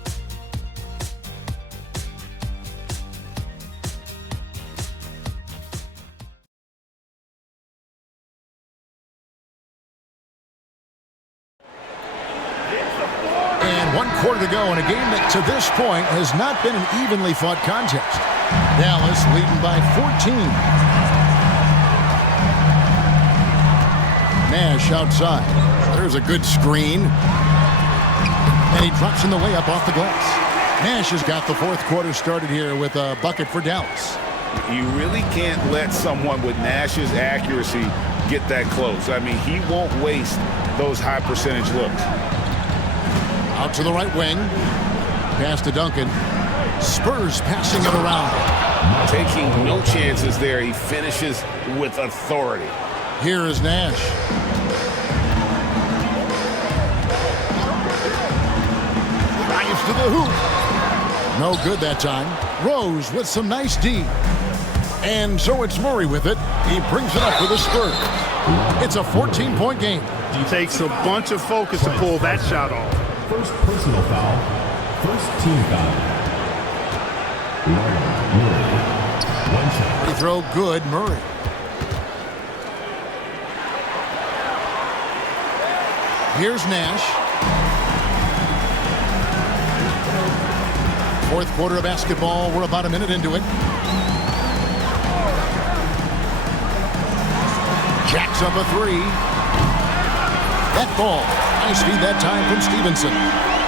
And 1 quarter to go in a game that to this point has not been an evenly fought contest. Dallas leading by 14. Nash outside. There's a good screen. And he drops in the way up off the glass. Nash has got the fourth quarter started here with a bucket for Dallas. You really can't let someone with Nash's accuracy get that close. I mean, he won't waste those high percentage looks. Out to the right wing. Pass to Duncan. Spurs passing it around. Taking no chances there. He finishes with authority. Here is Nash. Drives to the hoop. No good that time. Rose with some nice D. And so it's Murray with it. He brings it up for the Spurs. It's a 14-point game. It takes a bunch of focus to pull that shot off. First personal foul. First team foul. Murray. 1 shot. Free throw good, Murray. Here's Nash. Fourth quarter of basketball. We're about a minute into it. Jacks up a three. That ball. Nice feed that time from Stevenson.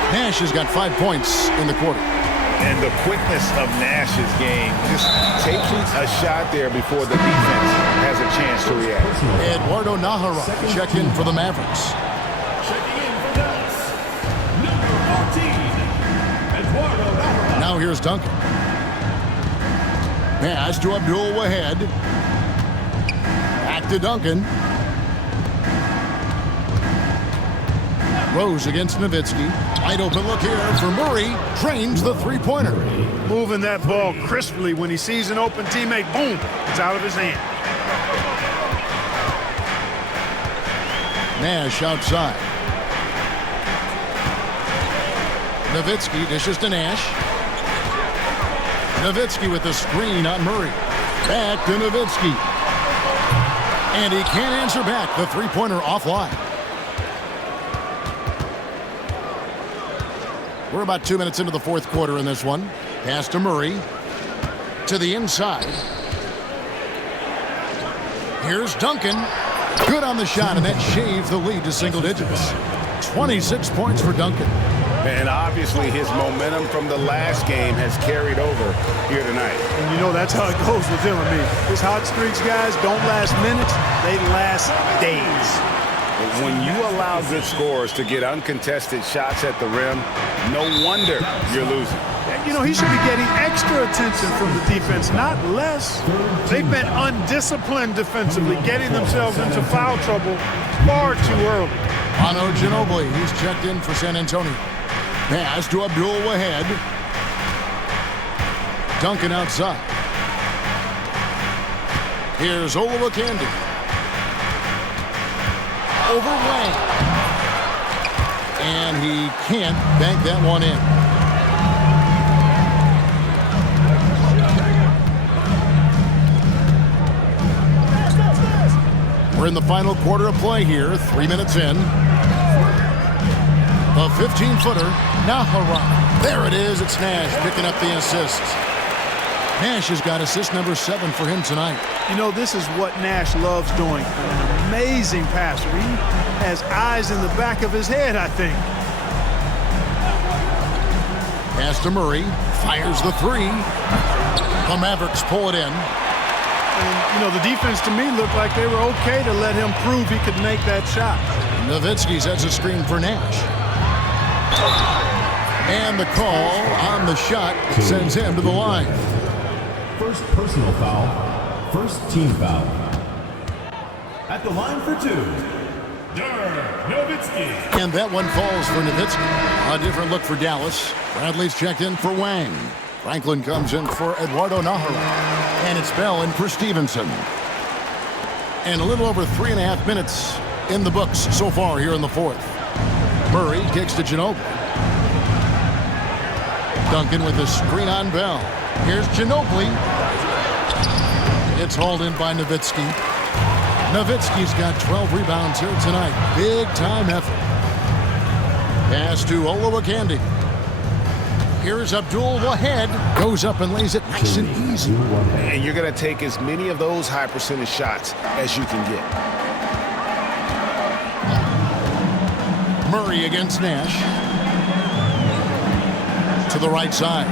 Nash has got 5 points in the quarter. And the quickness of Nash's game, just taking a shot there before the defense has a chance to react. Eduardo Nahara check in for the Mavericks. Checking in for Dallas, number 14, Eduardo Nahara. Now here's Duncan. Pass to Abdul-Wahid. Back to Duncan. Rose against Nowitzki. Wide open look here for Murray. Trains the three-pointer. Moving that ball crisply. When he sees an open teammate, boom, it's out of his hand. Nash outside. Nowitzki dishes to Nash. Nowitzki with the screen on Murray. Back to Nowitzki. And he can't answer back. The three-pointer offline. We're about 2 minutes into the fourth quarter in this one. Pass to Murray. To the inside. Here's Duncan. Good on the shot, and that shaved the lead to single digits. 26 points for Duncan. And obviously his momentum from the last game has carried over here tonight. And you know that's how it goes with him. I mean, his hot streaks, guys, don't last minutes. They last days. When you allow good scorers to get uncontested shots at the rim, no wonder you're losing. You know, he should be getting extra attention from the defense, not less. They've been undisciplined defensively, getting themselves into foul trouble far too early. Manu Ginobili, he's checked in for San Antonio. Pass to Abdul-Wahid. Duncan outside. Here's Olowokandi. Over Wang. And he can't bank that one in. We're in the final quarter of play here, 3 minutes in. A 15-footer, Nahara. There it is, it's Nash picking up the assist. Nash has got assist number 7 for him tonight. You know, this is what Nash loves doing. An amazing passer. He has eyes in the back of his head, I think. Pass to Murray, fires the three. The Mavericks pull it in. And, you know, the defense to me looked like they were okay to let him prove he could make that shot. Nowitzki sets a screen for Nash. And the call on the shot sends him to the line. First personal foul, first team foul. At the line for 2, Nowitzki. And that one falls for Nowitzki. A different look for Dallas. Bradley's checked in for Wang. Franklin comes in for Eduardo Nahara. And it's Bell in for Stevenson. And a little over 3.5 minutes in the books so far here in the fourth. Murray kicks to Ginobili. Duncan with the screen on Bell. Here's Ginobili. It's hauled in by Nowitzki. Nowitzki's got 12 rebounds here tonight. Big time effort. Pass to Olowokandi. Here's Abdul-Wahid. Goes up and lays it nice and easy. And you're going to take as many of those high percentage shots as you can get. Murray against Nash. To the right side.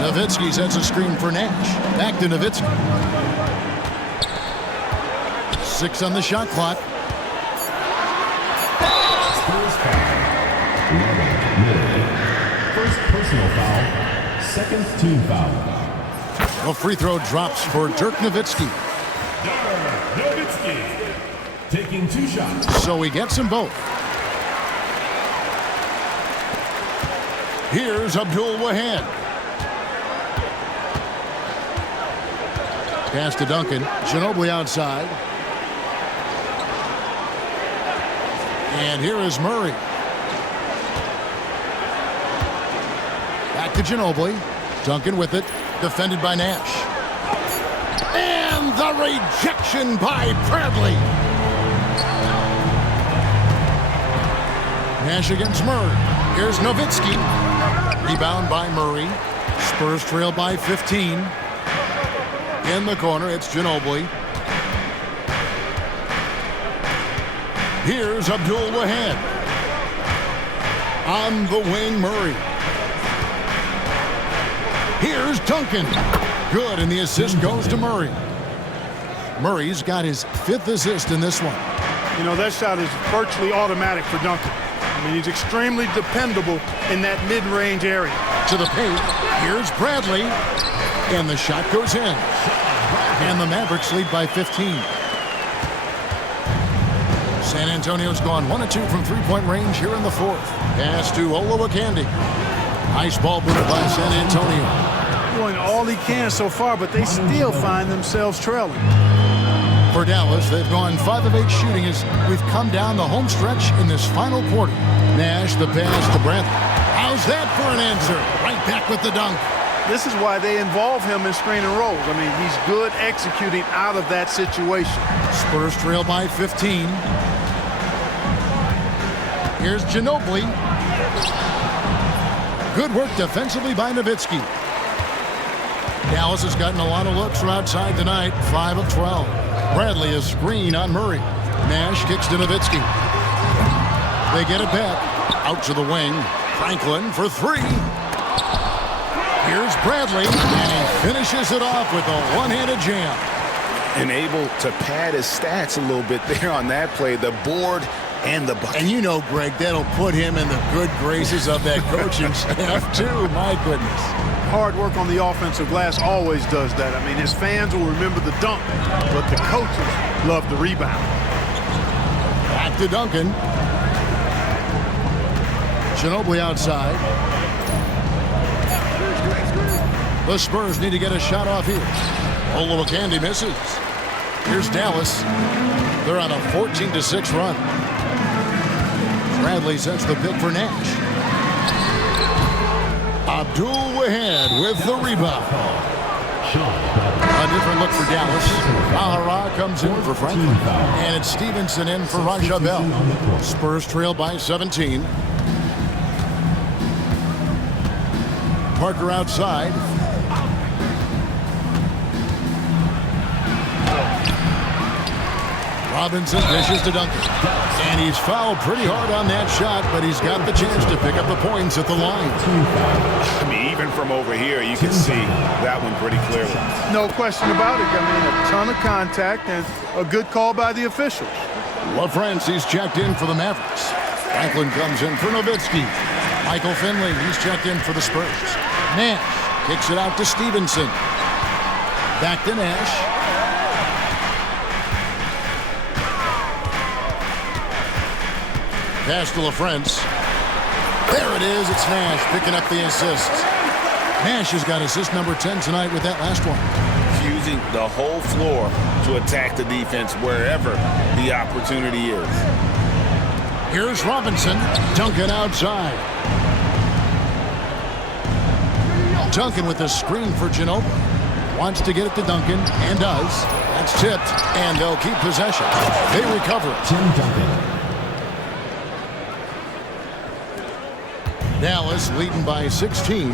Nowitzki sets a screen for Nash. Back to Nowitzki. 6 on the shot clock. First personal foul, second team foul. A free throw drops for Dirk Nowitzki. Nowitzki taking 2 shots. So he gets them both. Here's Abdul-Wahid. Pass to Duncan. Ginobili outside. And here is Murray. Back to Ginobili. Duncan with it. Defended by Nash. And the rejection by Bradley. Nash against Murray. Here's Nowitzki. Rebound by Murray. Spurs trail by 15. In the corner, it's Ginobili. Here's Abdul Wahab. On the wing, Murray. Here's Duncan. Good, and the assist goes to Murray. Murray's got his 5th assist in this one. You know, that shot is virtually automatic for Duncan. I mean, he's extremely dependable in that mid-range area. To the paint. Here's Bradley. And the shot goes in. And the Mavericks lead by 15. San Antonio's gone 1 of 2 from three-point range here in the 4th. Pass to Olowokandi. Nice ball movement by San Antonio. Doing all he can so far, but they still find themselves trailing. For Dallas, they've gone 5 of 8 shooting as we've come down the home stretch in this final quarter. Nash, the pass to Bradley. How's that for an answer? Right back with the dunk. This is why they involve him in screen and rolls. I mean, he's good executing out of that situation. Spurs trail by 15. Here's Ginobili. Good work defensively by Nowitzki. Dallas has gotten a lot of looks from outside tonight. 5 of 12. Bradley a screen on Murray. Nash kicks to Nowitzki. They get it back. Out to the wing. Franklin for 3. Here's Bradley, and he finishes it off with a one-handed jam. And able to pad his stats a little bit there on that play. The board and the bucket. And you know, Greg, that'll put him in the good graces of that coaching staff, too. My goodness. Hard work on the offensive glass always does that. I mean, his fans will remember the dunk, but the coaches love the rebound. Back to Duncan. Ginobili outside. The Spurs need to get a shot off here. Olowokandi misses. Here's Dallas. They're on a 14-6 run. Bradley sets the pick for Nash. Abdul Wahab with the rebound. A different look for Dallas. Ahara comes in for Franklin. And it's Stevenson in for Raja Bell. Spurs trail by 17. Parker outside. Robinson dishes to Duncan. And he's fouled pretty hard on that shot, but he's got the chance to pick up the points at the line. I mean, even from over here, you can see that one pretty clearly. No question about it. I mean, a ton of contact and a good call by the officials. LaFrancis checked in for the Mavericks. Franklin comes in for Nowitzki. Michael Finley, he's checked in for the Spurs. Nash kicks it out to Stevenson. Back to Nash. Pass to LaFrance. There it is. It's Nash picking up the assist. Nash has got assist number 10 tonight with that last one. Using the whole floor to attack the defense wherever the opportunity is. Here's Robinson. Duncan outside. Duncan with a screen for Ginobili. Wants to get it to Duncan, and does. That's tipped, and they'll keep possession. They recover it. Tim Duncan. Dallas leading by 16.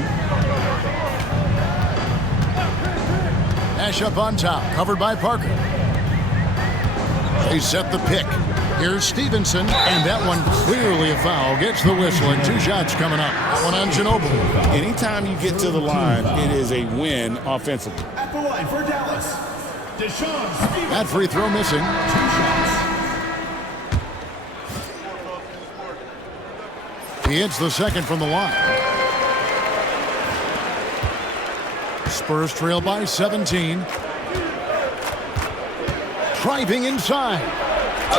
Nash up on top, covered by Parker. They set the pick. Here's Stevenson, and that one clearly a foul. Gets the whistle, and 2 shots coming up. That one on Ginobili. Anytime you get to the line, it is a win offensively. At the line for Dallas, Deshaun Stevenson. That free throw missing. 2 shots. He hits the second from the line. Spurs trail by 17. Driving inside.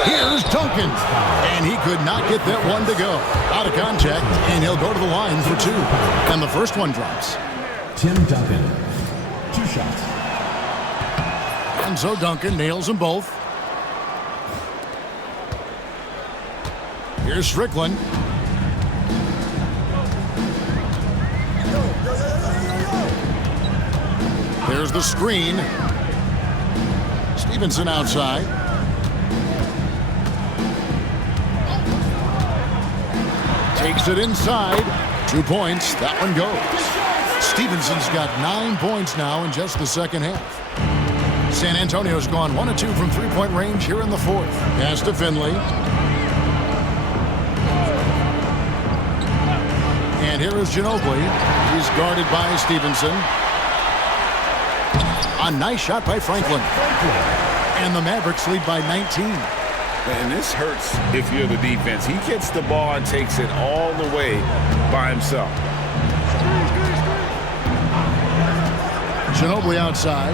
Here's Duncan. And he could not get that one to go. Out of contact, and he'll go to the line for 2. And the first one drops. Tim Duncan. 2 shots. And so Duncan nails them both. Here's Strickland. There's the screen. Stevenson outside. Takes it inside. 2 points. That one goes. Stevenson's got 9 points now in just the second half. San Antonio's gone 1 of 2 from three-point range here in the fourth. Pass to Finley. And here is Ginobili. He's guarded by Stevenson. A nice shot by Franklin. And the Mavericks lead by 19. And this hurts if you're the defense. He gets the ball and takes it all the way by himself. Ginobili outside.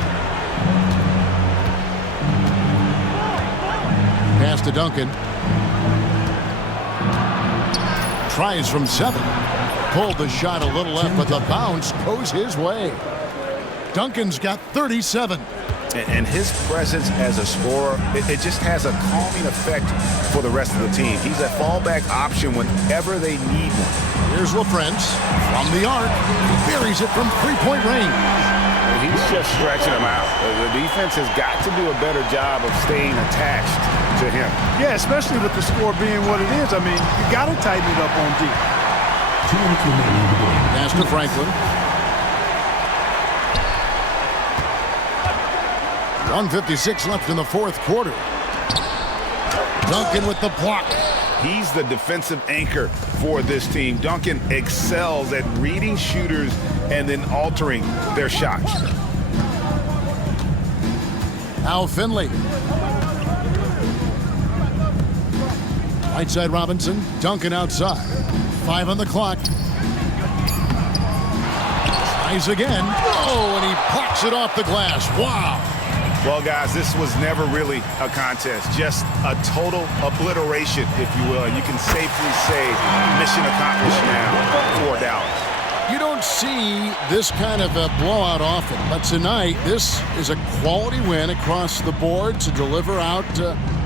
Pass to Duncan. Tries from 7. Pulled the shot a little left, but the bounce goes his way. Duncan's got 37. And his presence as a scorer, it just has a calming effect for the rest of the team. He's a fallback option whenever they need one. Here's LaFrance from the arc. Buries it from three-point range. He's just stretching him out. The defense has got to do a better job of staying attached to him. Yeah, especially with the score being what it is. I mean, you got to tighten it up on D. 2 minutes remaining in the game. Pass to Franklin. 1:56 left in the fourth quarter. Duncan with the block. He's the defensive anchor for this team. Duncan excels at reading shooters and then altering their shots. Now Finley. Right side Robinson. Duncan outside. 5 on the clock. Tries again. Oh, and he blocks it off the glass. Wow. Well, guys, this was never really a contest, just a total obliteration, if you will. And you can safely say mission accomplished now for Dallas. You don't see this kind of a blowout often, but tonight this is a quality win across the board to deliver out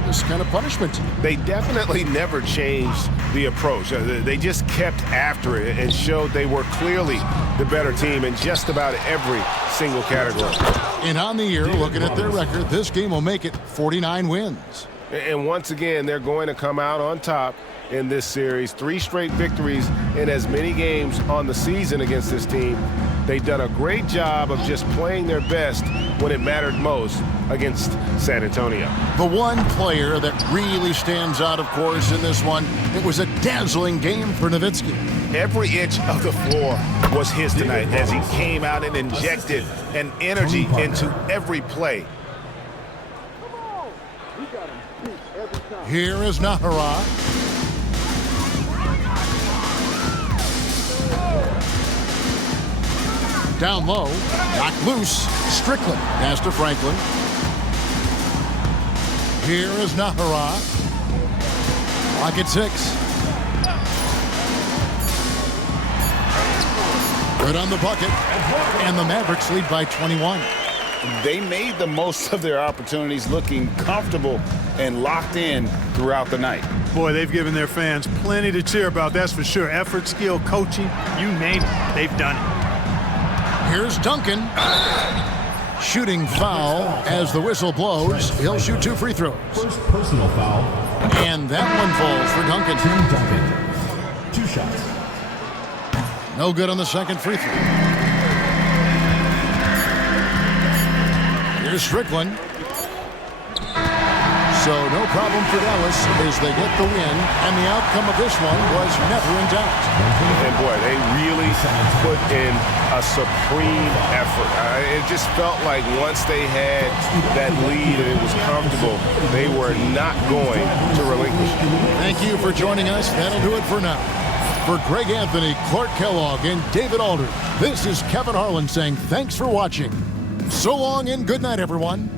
this kind of punishment. They definitely never changed the approach. They just kept after it and showed they were clearly the better team in just about every single category. And on the year, looking at their record, this game will make it 49 wins. And once again, they're going to come out on top in this series. 3 straight victories in as many games on the season against this team. They've done a great job of just playing their best when it mattered most against San Antonio. The one player that really stands out, of course, in this one, it was a dazzling game for Nowitzki. Every inch of the floor was his tonight as he came out and injected an energy into every play. Here is Nahara. Down low, knocked loose, Strickland. Pass to Franklin. Here is Nahara. Clock at 6. Good on the bucket, and the Mavericks lead by 21. They made the most of their opportunities, looking comfortable and locked in throughout the night. Boy, they've given their fans plenty to cheer about, that's for sure. Effort, skill, coaching, you name it, they've done it. Here's Duncan. Shooting foul as the whistle blows. He'll shoot 2 free throws. First personal foul. And that one falls for Duncan. Tim Duncan. 2 shots. No good on the second free throw. Here's Strickland. So no problem for Dallas as they get the win, and the outcome of this one was never in doubt. And boy, they really put in a supreme effort. It just felt like once they had that lead and it was comfortable, they were not going to relinquish. Thank you for joining us. That'll do it for now. For Greg Anthony, Clark Kellogg, and David Alder, this is Kevin Harlan saying thanks for watching. So long and good night, everyone.